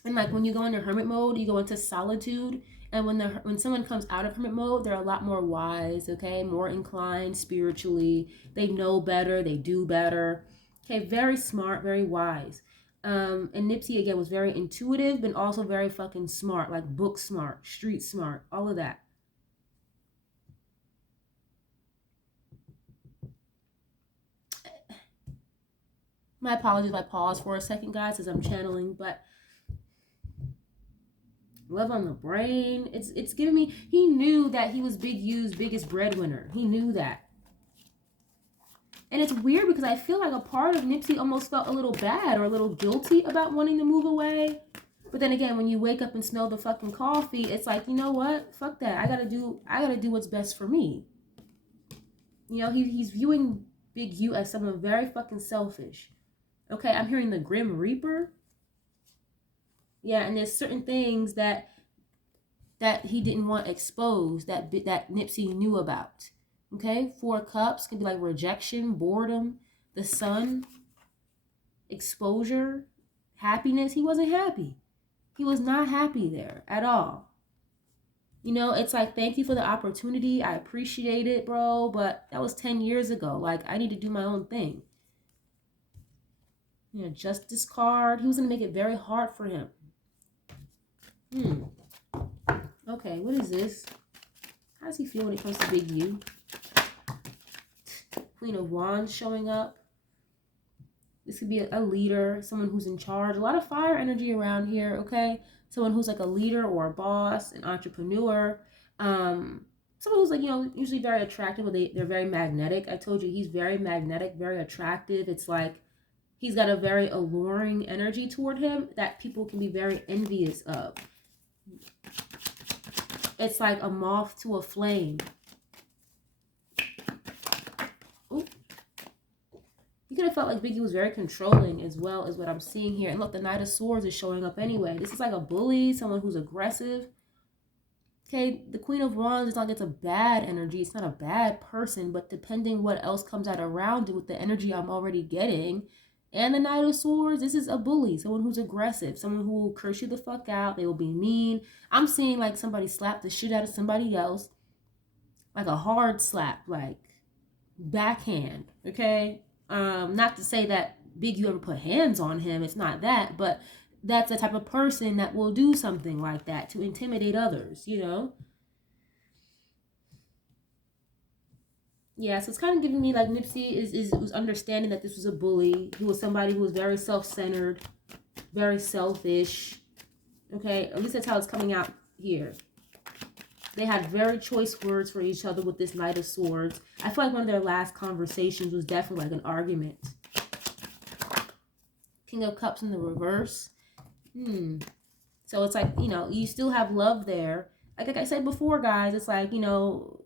And like when you go into hermit mode, you go into solitude. And when someone comes out of hermit mode, they're a lot more wise, okay, more inclined spiritually. They know better, they do better. Okay, very smart, very wise. And Nipsey again was very intuitive, but also very fucking smart, like book smart, street smart, all of that. My apologies if I pause for a second, guys, as I'm channeling, but love on the brain. It's giving me, he knew that he was Big U's biggest breadwinner. He knew that. And it's weird because I feel like a part of Nipsey almost felt a little bad or a little guilty about wanting to move away. But then again, when you wake up and smell the fucking coffee, it's like, you know what? Fuck that. I gotta do what's best for me. You know, he's viewing Big U as someone very fucking selfish. Okay, I'm hearing the Grim Reaper. Yeah, and there's certain things that he didn't want exposed, that Nipsey knew about. Okay, 4 cups can be like rejection, boredom, the sun, exposure, happiness. He wasn't happy. He was not happy there at all. You know, it's like, thank you for the opportunity. I appreciate it, bro. But that was 10 years ago. Like, I need to do my own thing. You know, justice card. He was going to make it very hard for him. Okay, what is this? How does he feel when it comes to Big U? Queen of Wands showing up. This could be a leader, someone who's in charge. A lot of fire energy around here, okay? Someone who's like a leader or a boss, an entrepreneur. Someone who's like, you know, usually very attractive, but they're very magnetic. I told you he's very magnetic, very attractive. It's like he's got a very alluring energy toward him that people can be very envious of. It's like a moth to a flame. Ooh. You could have felt like Biggie was very controlling as well, as what I'm seeing here. And look, the Knight of Swords is showing up anyway. This is like a bully, someone who's aggressive. Okay, the Queen of Wands is like, it's a bad energy. It's not a bad person, but depending what else comes out around it with the energy I'm already getting. And the Knight of Swords, this is a bully, someone who's aggressive, someone who will curse you the fuck out. They will be mean. I'm seeing like somebody slap the shit out of somebody else. Like a hard slap, like backhand, okay? Not to say that Big U ever put hands on him. It's not that, but that's the type of person that will do something like that to intimidate others, you know? Yeah, so it's kind of giving me like Nipsey was understanding that this was a bully. He was somebody who was very self-centered, very selfish. Okay, at least that's how it's coming out here. They had very choice words for each other with this Knight of Swords. I feel like one of their last conversations was definitely like an argument. King of Cups in the reverse. So it's like, you know, you still have love there. Like I said before, guys, it's like, you know,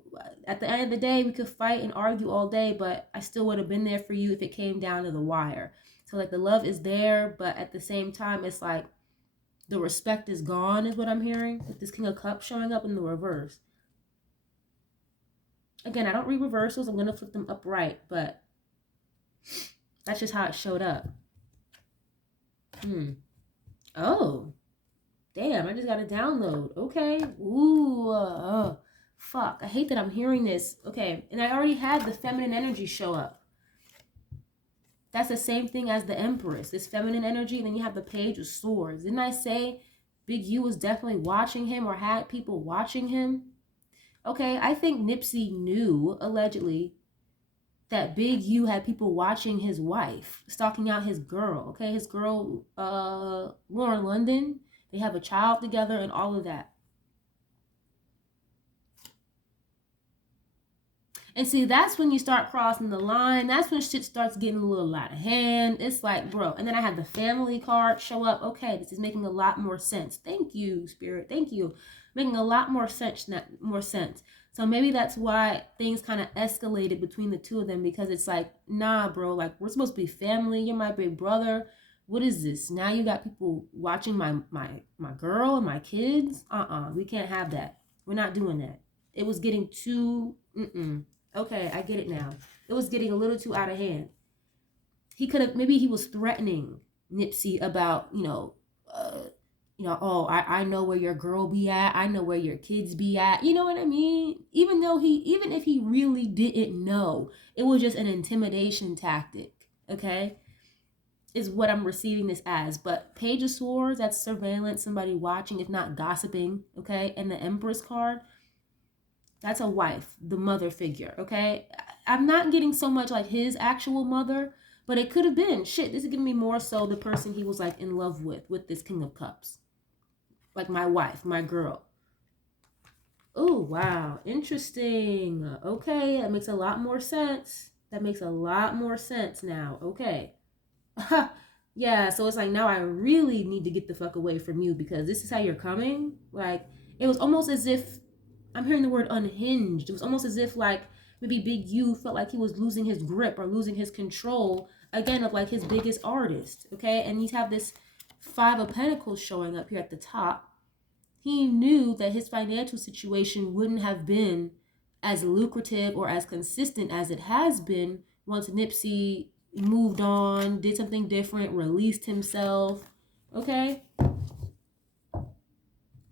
at the end of the day, we could fight and argue all day, but I still would have been there for you if it came down to the wire. So like the love is there, but at the same time, it's like the respect is gone, is what I'm hearing, with this King of Cups showing up in the reverse. Again, I don't read reversals. I'm going to flip them upright, but that's just how it showed up. Oh, damn, I just got a download. Okay. Ooh, fuck. I hate that I'm hearing this. Okay, and I already had the feminine energy show up. That's the same thing as the Empress, this feminine energy, and then you have the Page of Swords. Didn't I say Big U was definitely watching him or had people watching him? Okay, I think Nipsey knew, allegedly, that Big U had people watching his wife, stalking out his girl, okay? His girl, Lauren London. They have a child together and all of that. And see, that's when you start crossing the line. That's when shit starts getting a little out of hand. It's like, bro. And then I had the family card show up. Okay, this is making a lot more sense. Thank you, Spirit. Thank you. Making a lot more sense. So maybe that's why things kind of escalated between the two of them, because it's like, nah, bro. Like, we're supposed to be family. You're my big brother. What is this? Now you got people watching my girl and my kids? We can't have that. We're not doing that. It was getting too, Okay, I get it now. It was getting a little too out of hand. He could have, maybe he was threatening Nipsey about, oh, I know where your girl be at. I know where your kids be at. You know what I mean? Even if he really didn't know, it was just an intimidation tactic, okay? Is what I'm receiving this as. But Page of Swords, that's surveillance, somebody watching, if not gossiping, okay? And the Empress card, that's a wife, the mother figure, okay? I'm not getting so much like his actual mother, but it could have been. Shit, this is giving me more so the person he was like in love with this King of Cups. Like my wife, my girl. Oh, wow. Interesting. Okay, that makes a lot more sense. That makes a lot more sense now. Okay. Yeah, so it's like, now I really need to get the fuck away from you because this is how you're coming. Like, it was almost as if, I'm hearing the word unhinged. It was almost as if like maybe Big U felt like he was losing his grip or losing his control again, of like his biggest artist, okay? And you have this Five of Pentacles showing up here at the top. He knew that his financial situation wouldn't have been as lucrative or as consistent as it has been once Nipsey moved on, did something different, released himself, okay?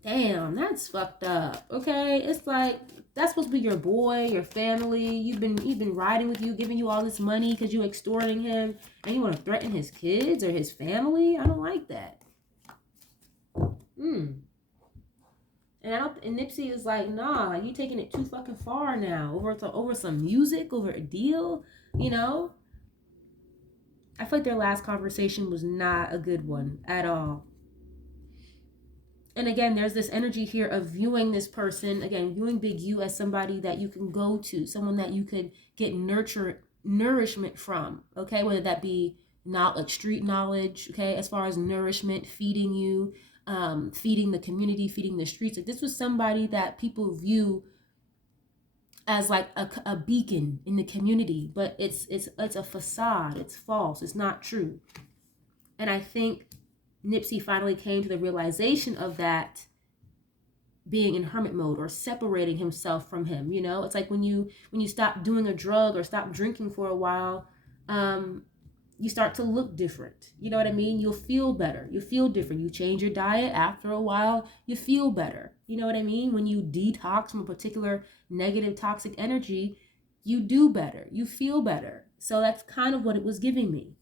Damn, that's fucked up, okay? It's like, that's supposed to be your boy, your family. You've been riding with you, giving you all this money because you extorting him, and you want to threaten his kids or his family? I don't like that. And Nipsey is like, nah, you taking it too fucking far now. Over some music, over a deal, you know? I feel like their last conversation was not a good one at all. And again, there's this energy here of viewing this person, again, viewing Big U as somebody that you can go to, someone that you could get nourishment from, okay? Whether that be not like street knowledge, okay? As far as nourishment, feeding you, feeding the community, feeding the streets. Like, this was somebody that people view as like a beacon in the community, but it's a facade. It's false. It's not true. And I think Nipsey finally came to the realization of that, being in hermit mode or separating himself from him. You know, it's like when you stop doing a drug or stop drinking for a while, you start to look different. You know what I mean? You'll feel better. You feel different. You change your diet. After a while, you feel better. You know what I mean? When you detox from a particular negative, toxic energy, you do better. You feel better. So that's kind of what it was giving me.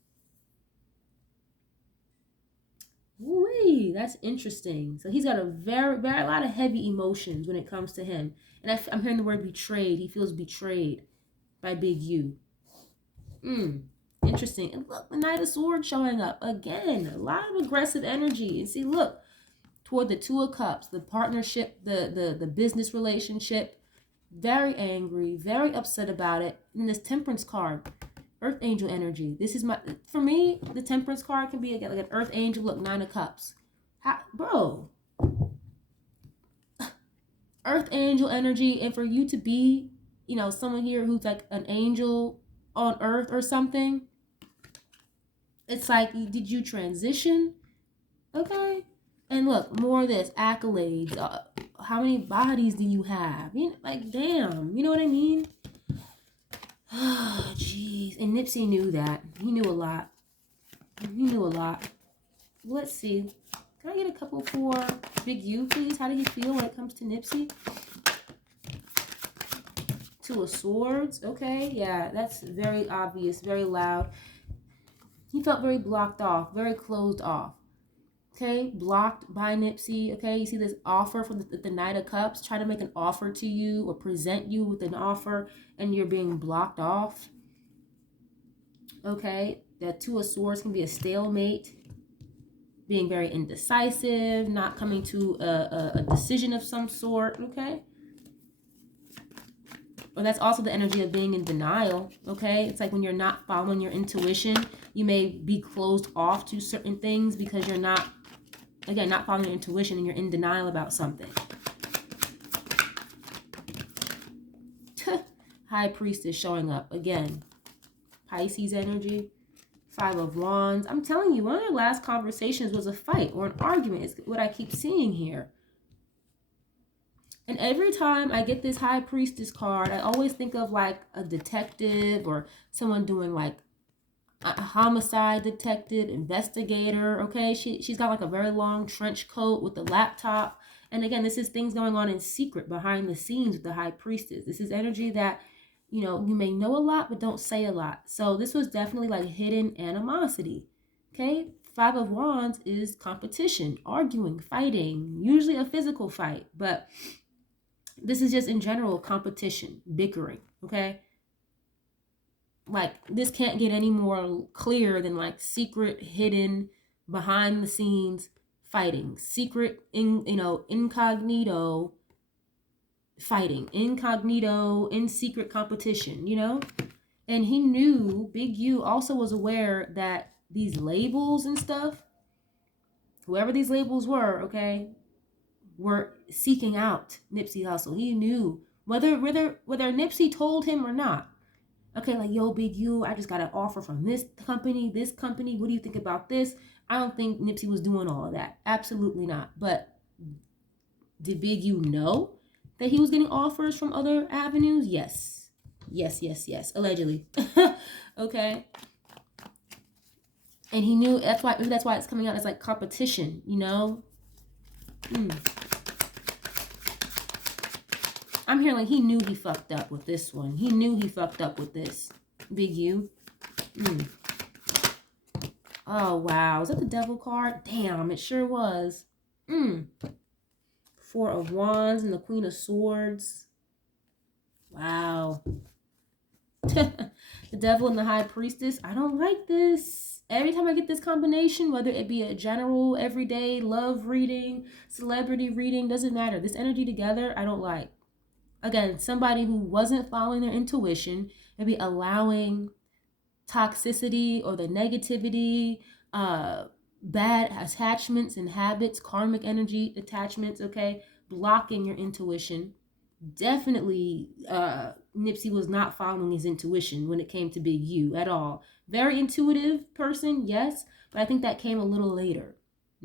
Ooh, that's interesting. So he's got a very lot of heavy emotions when it comes to him. And I'm hearing the word betrayed. He feels betrayed by Big U. Interesting. And look, the Knight of Swords showing up again. A lot of aggressive energy. And see, look, toward the Two of Cups, the partnership, the business relationship. Very angry, very upset about it. And this Temperance card, Earth Angel energy. This is for me, the Temperance card can be like an Earth Angel. Look, Nine of Cups. Bro. Earth Angel energy. And for you to be, you know, someone here who's like an angel on Earth or something. It's like, did you transition? Okay. And look, more of this. Accolades. How many bodies do you have? You know, like, damn. You know what I mean? Oh, jeez. And Nipsey knew that. He knew a lot. Let's see. Can I get a couple for Big U, please? How did he feel when it comes to Nipsey? Two of Swords. Okay, yeah, that's very obvious, very loud. He felt very blocked off, very closed off. Okay, blocked by Nipsey. Okay, you see this offer from the Knight of Cups, try to make an offer to you or present you with an offer, and you're being blocked off. Okay, that Two of Swords can be a stalemate, being very indecisive, not coming to a decision of some sort. Okay. Or that's also the energy of being in denial, okay? It's like when you're not following your intuition, you may be closed off to certain things because you're not, again, not following your intuition and you're in denial about something. High Priestess showing up again. Pisces energy. Five of Wands. I'm telling you, one of their last conversations was a fight or an argument. It's what I keep seeing here. And every time I get this High Priestess card, I always think of like a detective or someone doing like a homicide detective, investigator, okay? She's got like a very long trench coat with a laptop. And again, this is things going on in secret behind the scenes with the High Priestess. This is energy that, you know, you may know a lot, but don't say a lot. So this was definitely like hidden animosity, okay? Five of Wands is competition, arguing, fighting, usually a physical fight, but this is just in general competition, bickering, okay? Like, this can't get any more clear than like secret, hidden, behind the scenes fighting. Secret, incognito fighting. Incognito, in secret competition, you know? And he knew, Big U also was aware that these labels and stuff, whoever these labels were, okay, were seeking out Nipsey Hussle. He knew whether Nipsey told him or not. Okay, like, yo, Big U, I just got an offer from this company, this company. What do you think about this? I don't think Nipsey was doing all of that. Absolutely not. But did Big U know that he was getting offers from other avenues? Yes. Yes, yes, yes. Allegedly. Okay. And he knew, that's why it's coming out as like competition, you know? I'm hearing like he knew he fucked up with this one. He knew he fucked up with this. Big U. Oh, wow. Is that the devil card? Damn, it sure was. Four of Wands and the Queen of Swords. Wow. The devil and the High Priestess. I don't like this. Every time I get this combination, whether it be a general, everyday, love reading, celebrity reading, doesn't matter. This energy together, I don't like. Again, somebody who wasn't following their intuition, maybe allowing toxicity or the negativity, bad attachments and habits, karmic energy attachments, okay, blocking your intuition. Definitely, Nipsey was not following his intuition when it came to Big U at all. Very intuitive person, yes, but I think that came a little later.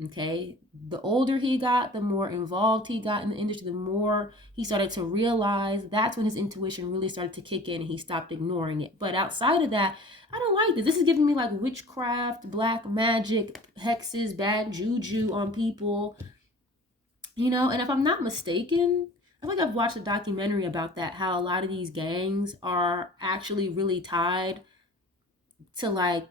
Okay, the older he got, the more involved he got in the industry, the more he started to realize. That's when his intuition really started to kick in and he stopped ignoring it. But outside of that, I don't like this. This is giving me like witchcraft, black magic, hexes, bad juju on people, you know. And if I'm not mistaken, I think I've watched a documentary about that, how a lot of these gangs are actually really tied to like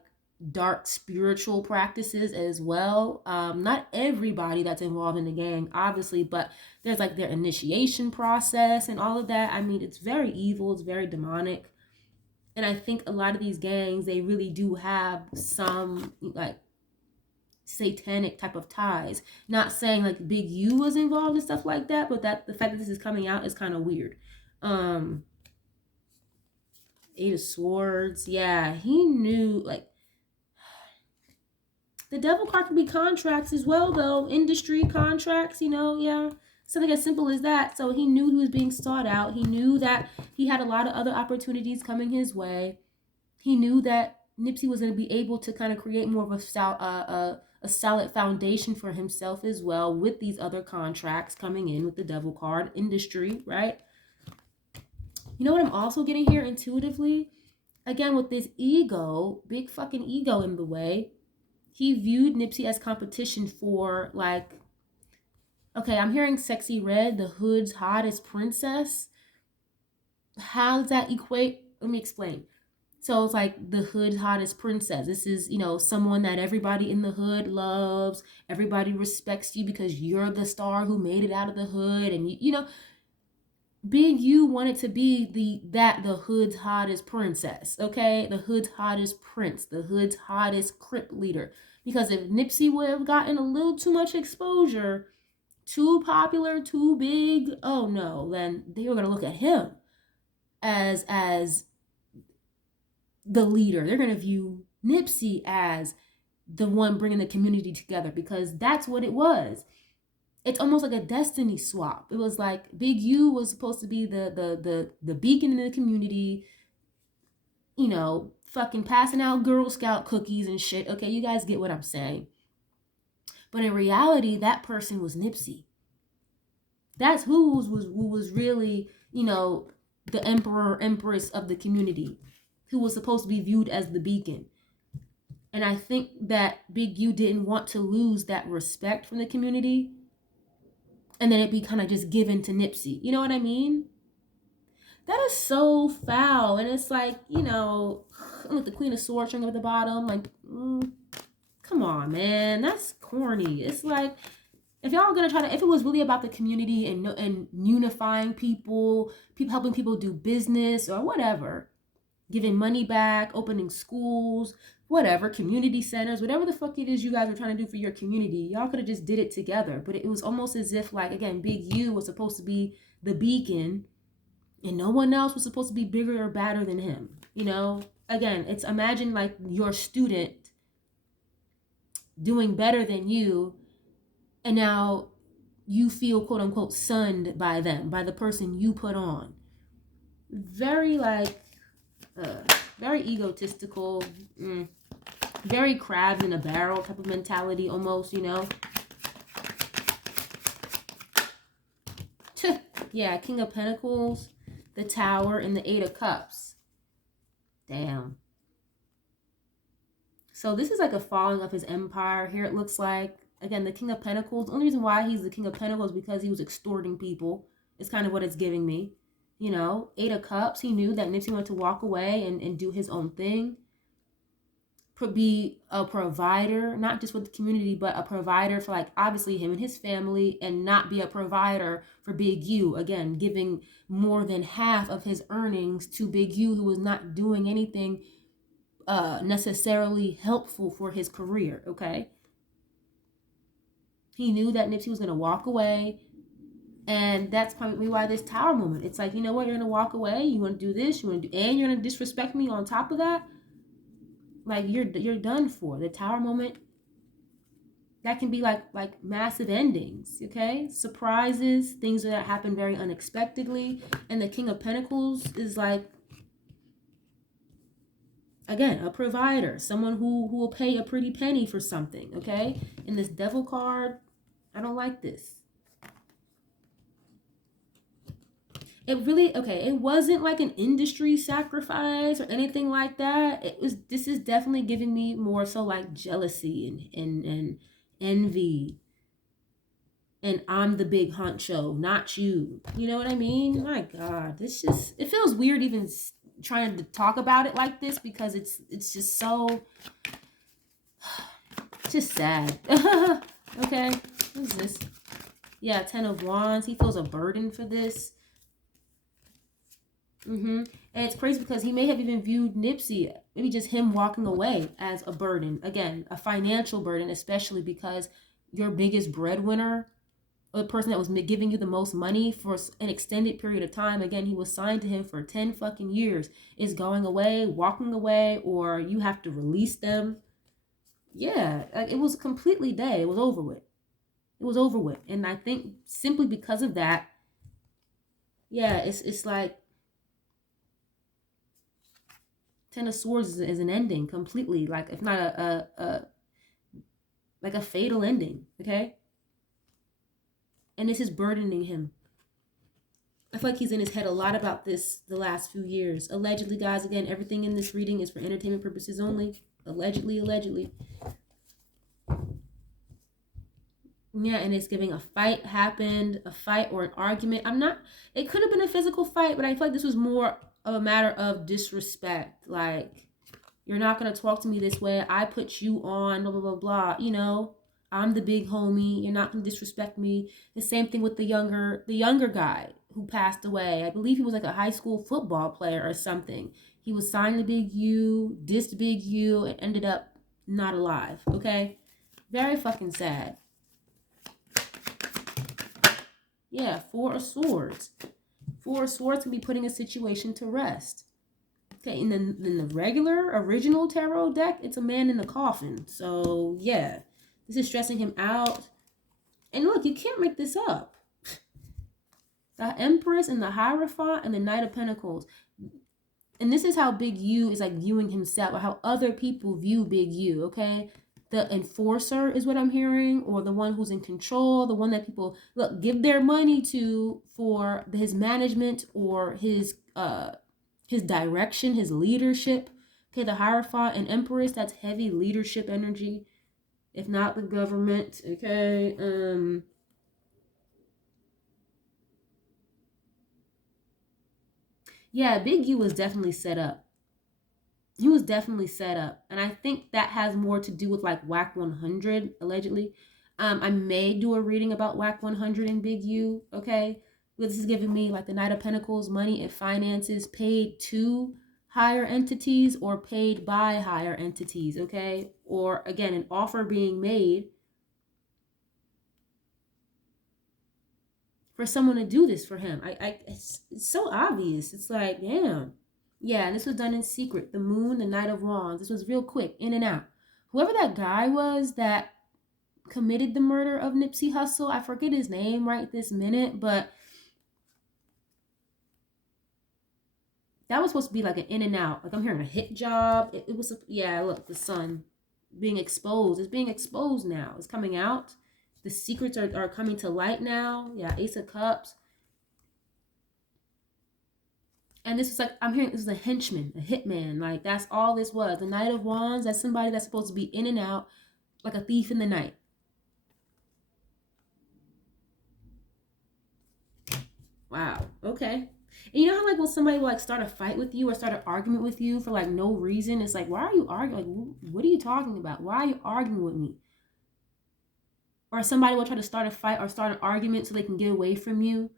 dark spiritual practices as well. Not everybody that's involved in the gang, obviously, but there's like their initiation process and all of that. I mean, it's very evil, it's very demonic. And I think a lot of these gangs, they really do have some like satanic type of ties. Not saying like Big U was involved and stuff like that, but that the fact that this is coming out is kind of weird. Eight of Swords, yeah, he knew. Like, the devil card can be contracts as well, though. Industry contracts, you know, yeah. Something as simple as that. So he knew he was being sought out. He knew that he had a lot of other opportunities coming his way. He knew that Nipsey was going to be able to kind of create more of a solid foundation for himself as well with these other contracts coming in with the devil card. Industry, right? You know what I'm also getting here intuitively? Again, with this ego, big fucking ego in the way, he viewed Nipsey as competition for, like, okay, I'm hearing Sexy Red, the hood's hottest princess. How does that equate? Let me explain. So it's like the hood's hottest princess. This is, you know, someone that everybody in the hood loves. Everybody respects you because you're the star who made it out of the hood. And, you know, Big U wanted to be the hood's hottest princess, okay? The hood's hottest prince, the hood's hottest Crip leader. Because if Nipsey would have gotten a little too much exposure, too popular, too big, oh no, then they were gonna look at him as the leader. They're gonna view Nipsey as the one bringing the community together, because that's what it was. It's almost like a destiny swap. It was like Big U was supposed to be the beacon in the community, you know, fucking passing out Girl Scout cookies and shit. Okay, you guys get what I'm saying. But in reality, that person was Nipsey. That's who was really, you know, the emperor, empress of the community, who was supposed to be viewed as the beacon. And I think that Big U didn't want to lose that respect from the community, and then it be kind of just given to Nipsey. You know what I mean? That is so foul. And it's like, you know, look, the Queen of Swords showing up at the bottom. Like, come on, man. That's corny. It's like, if y'all gonna try to, if it was really about the community and unifying people, helping people do business or whatever, giving money back, opening schools, whatever, community centers, whatever the fuck it is you guys are trying to do for your community, y'all could have just did it together. But it was almost as if, like, again, Big U was supposed to be the beacon and no one else was supposed to be bigger or badder than him. You know, again, it's, imagine like your student doing better than you, and now you feel quote unquote sunned by them, by the person you put on. Very like, very egotistical, very crabs in a barrel type of mentality almost, you know. Yeah, King of Pentacles, the Tower, and the Eight of Cups. Damn. So this is like a falling of his empire. Here it looks like, again, the King of Pentacles. The only reason why he's the King of Pentacles is because he was extorting people. It's kind of what it's giving me. You know, Eight of Cups, he knew that Nipsey wanted to walk away and do his own thing. Be a provider, not just with the community, but a provider for, like, obviously him and his family, and not be a provider for Big U. Again, giving more than half of his earnings to Big U, who was not doing anything necessarily helpful for his career, okay? He knew that Nipsey was going to walk away, and that's probably why this Tower moment. It's like, you know what, you're going to walk away, you want to do this, you want to do, and you're going to disrespect me on top of that? Like, you're done for. The Tower moment, that can be like massive endings, okay? Surprises, things that happen very unexpectedly. And the King of Pentacles is like, again, a provider, someone who will pay a pretty penny for something, okay? And this Devil card, I don't like this. It really, okay, it wasn't like an industry sacrifice or anything like that. This is definitely giving me more so like jealousy and envy. And I'm the big honcho, not you. You know what I mean? My God, this just, it feels weird even trying to talk about it like this, because it's just so, it's just sad. Okay, what is this? Yeah, Ten of Wands. He feels a burden for this. And it's crazy because he may have even viewed Nipsey, maybe just him walking away, as a burden. Again, a financial burden, especially because your biggest breadwinner, or the person that was giving you the most money for an extended period of time, again, he was signed to him for 10 fucking years, is going away, walking away, or you have to release them. Yeah, it was completely dead. It was over with. It was over with. And I think simply because of that, yeah, it's like Ten of Swords is an ending completely, like, if not like a fatal ending, okay? And this is burdening him. I feel like he's in his head a lot about this the last few years. Allegedly, guys, again, everything in this reading is for entertainment purposes only. Allegedly. Yeah, and it's giving a fight happened, a fight or an argument. It could have been a physical fight, but I feel like this was more of a matter of disrespect. Like, you're not going to talk to me this way. I put you on, blah, blah, blah, blah. You know, I'm the big homie. You're not going to disrespect me. The same thing with the younger guy who passed away. I believe he was like a high school football player or something. He was signed to Big U, dissed Big U, and ended up not alive, okay? Very fucking sad. Yeah, Four of Swords. Four of Swords can be putting a situation to rest. Okay, in the regular original tarot deck, it's a man in a coffin. So yeah, this is stressing him out. And look, you can't make this up. The Empress and the Hierophant and the Knight of Pentacles. And this is how Big U is like viewing himself, or how other people view Big U, okay? The enforcer is what I'm hearing, or the one who's in control, the one that people give their money to for his management or his direction, his leadership. Okay, the Hierophant and Empress, that's heavy leadership energy, if not the government. Okay, yeah, Big U was definitely set up. He was definitely set up, and I think that has more to do with like WAC 100 allegedly. I may do a reading about WAC 100 and Big U. Okay, this is giving me like the Knight of Pentacles, money and finances paid to higher entities or paid by higher entities. Okay, or again, an offer being made for someone to do this for him. It's so obvious. It's like, damn. Yeah, and this was done in secret. The Moon, the Knight of Wands. This was real quick, in and out. Whoever that guy was that committed the murder of Nipsey Hussle, I forget his name right this minute, but That was supposed to be like an in and out. Like I'm hearing a hit job. It was, yeah, look, the sun being exposed. It's being exposed now. It's coming out. The secrets are coming to light now. Yeah, Ace of Cups. And this was like, I'm hearing this is a henchman, a hitman. Like that's all this was. The Knight of Wands, that's somebody that's supposed to be in and out like a thief in the night. Wow. Okay. And you know how like when somebody will like start a fight with you or start an argument with you for like no reason, it's like, why are you arguing? Like, what are you talking about? Why are you arguing with me? Or somebody will try to start a fight or start an argument so they can get away from you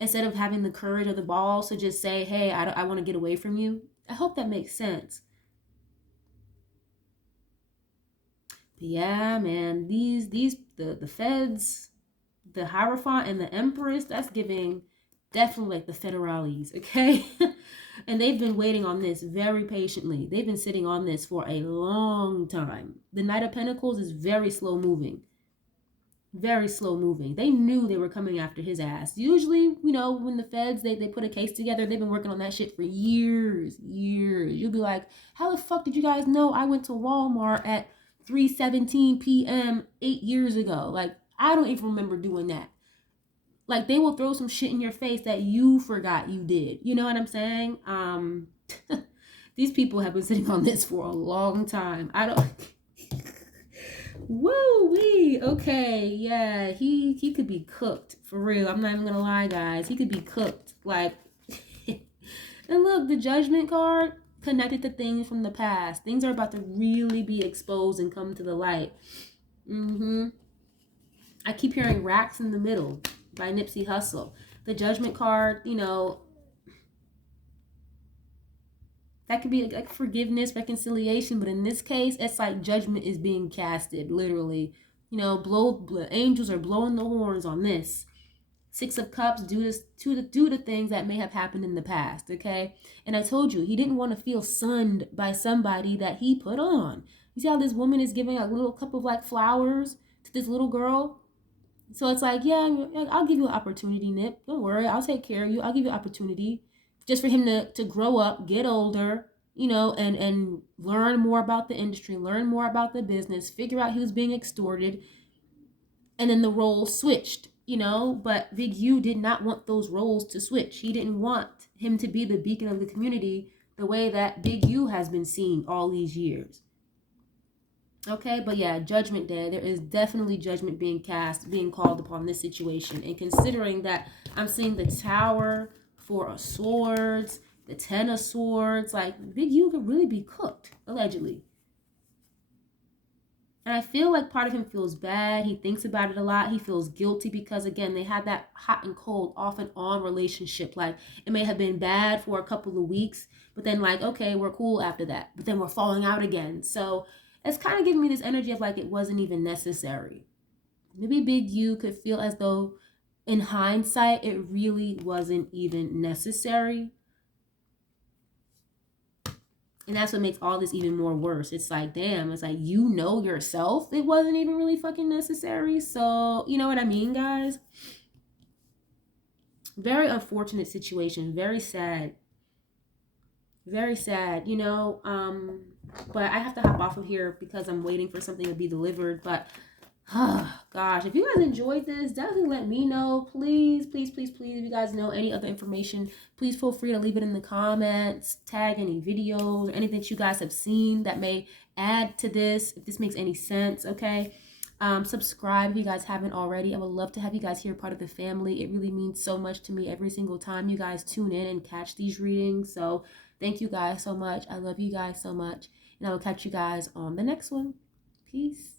instead of having the courage or the balls to just say, hey, I want to get away from you. I hope that makes sense. But yeah, man, the feds, the Hierophant and the Empress, that's giving definitely like the federales, okay? And they've been waiting on this very patiently. They've been sitting on this for a long time. The Knight of Pentacles is very slow moving. Very slow moving. They knew they were coming after his ass. Usually, you know, when the feds, they put a case together, they've been working on that shit for years. You'll be like, how the fuck did you guys know I went to Walmart at 3:17 p.m. 8 years ago? Like, I don't even remember doing that. Like, they will throw some shit in your face that you forgot you did. You know what I'm saying? These people have been sitting on this for a long time. I don't... Woo wee. Okay, yeah, he could be cooked for real. I'm not even gonna lie, guys. He could be cooked. Like, and look, the Judgment card connected to things from the past. Things are about to really be exposed and come to the light. I keep hearing Racks in the Middle by Nipsey Hussle. The Judgment card, you know, that could be like forgiveness, reconciliation, but in this case, it's like judgment is being casted, literally. You know, angels are blowing the horns on this. Six of Cups due to things that may have happened in the past, okay? And I told you, he didn't want to feel sunned by somebody that he put on. You see how this woman is giving a little cup of like flowers to this little girl? So it's like, yeah, I'll give you an opportunity, Nip. Don't worry, I'll take care of you. I'll give you an opportunity just for him to grow up, get older, you know, and learn more about the industry, learn more about the business, figure out who's being extorted. And then the roles switched, you know, but Big U did not want those roles to switch. He didn't want him to be the beacon of the community the way that Big U has been seen all these years. Okay, but yeah, Judgment Day. There is definitely judgment being cast, being called upon this situation. And considering that I'm seeing the Tower, Four of Swords, the Ten of Swords, like Big U could really be cooked, allegedly. And I feel like part of him feels bad. He thinks about it a lot. He feels guilty because, again, they had that hot and cold, off and on relationship. Like, it may have been bad for a couple of weeks, but then, like, okay, we're cool after that. But then we're falling out again. So it's kind of giving me this energy of, like, it wasn't even necessary. Maybe Big U could feel as though, in hindsight, it really wasn't even necessary. And that's what makes all this even more worse. It's like, damn, it's like, you know yourself it wasn't even really fucking necessary. So, you know what I mean, guys? Very unfortunate situation. Very sad. Very sad, you know. But I have to hop off of here because I'm waiting for something to be delivered. But oh, gosh, if you guys enjoyed this, definitely let me know. Please, please, please, please, if you guys know any other information, please feel free to leave it in the comments, tag any videos or anything that you guys have seen that may add to this, if this makes any sense, okay? Subscribe if you guys haven't already. I would love to have you guys here, part of the family. It really means so much to me every single time you guys tune in and catch these readings. So thank you guys so much. I love you guys so much. And I will catch you guys on the next one. Peace.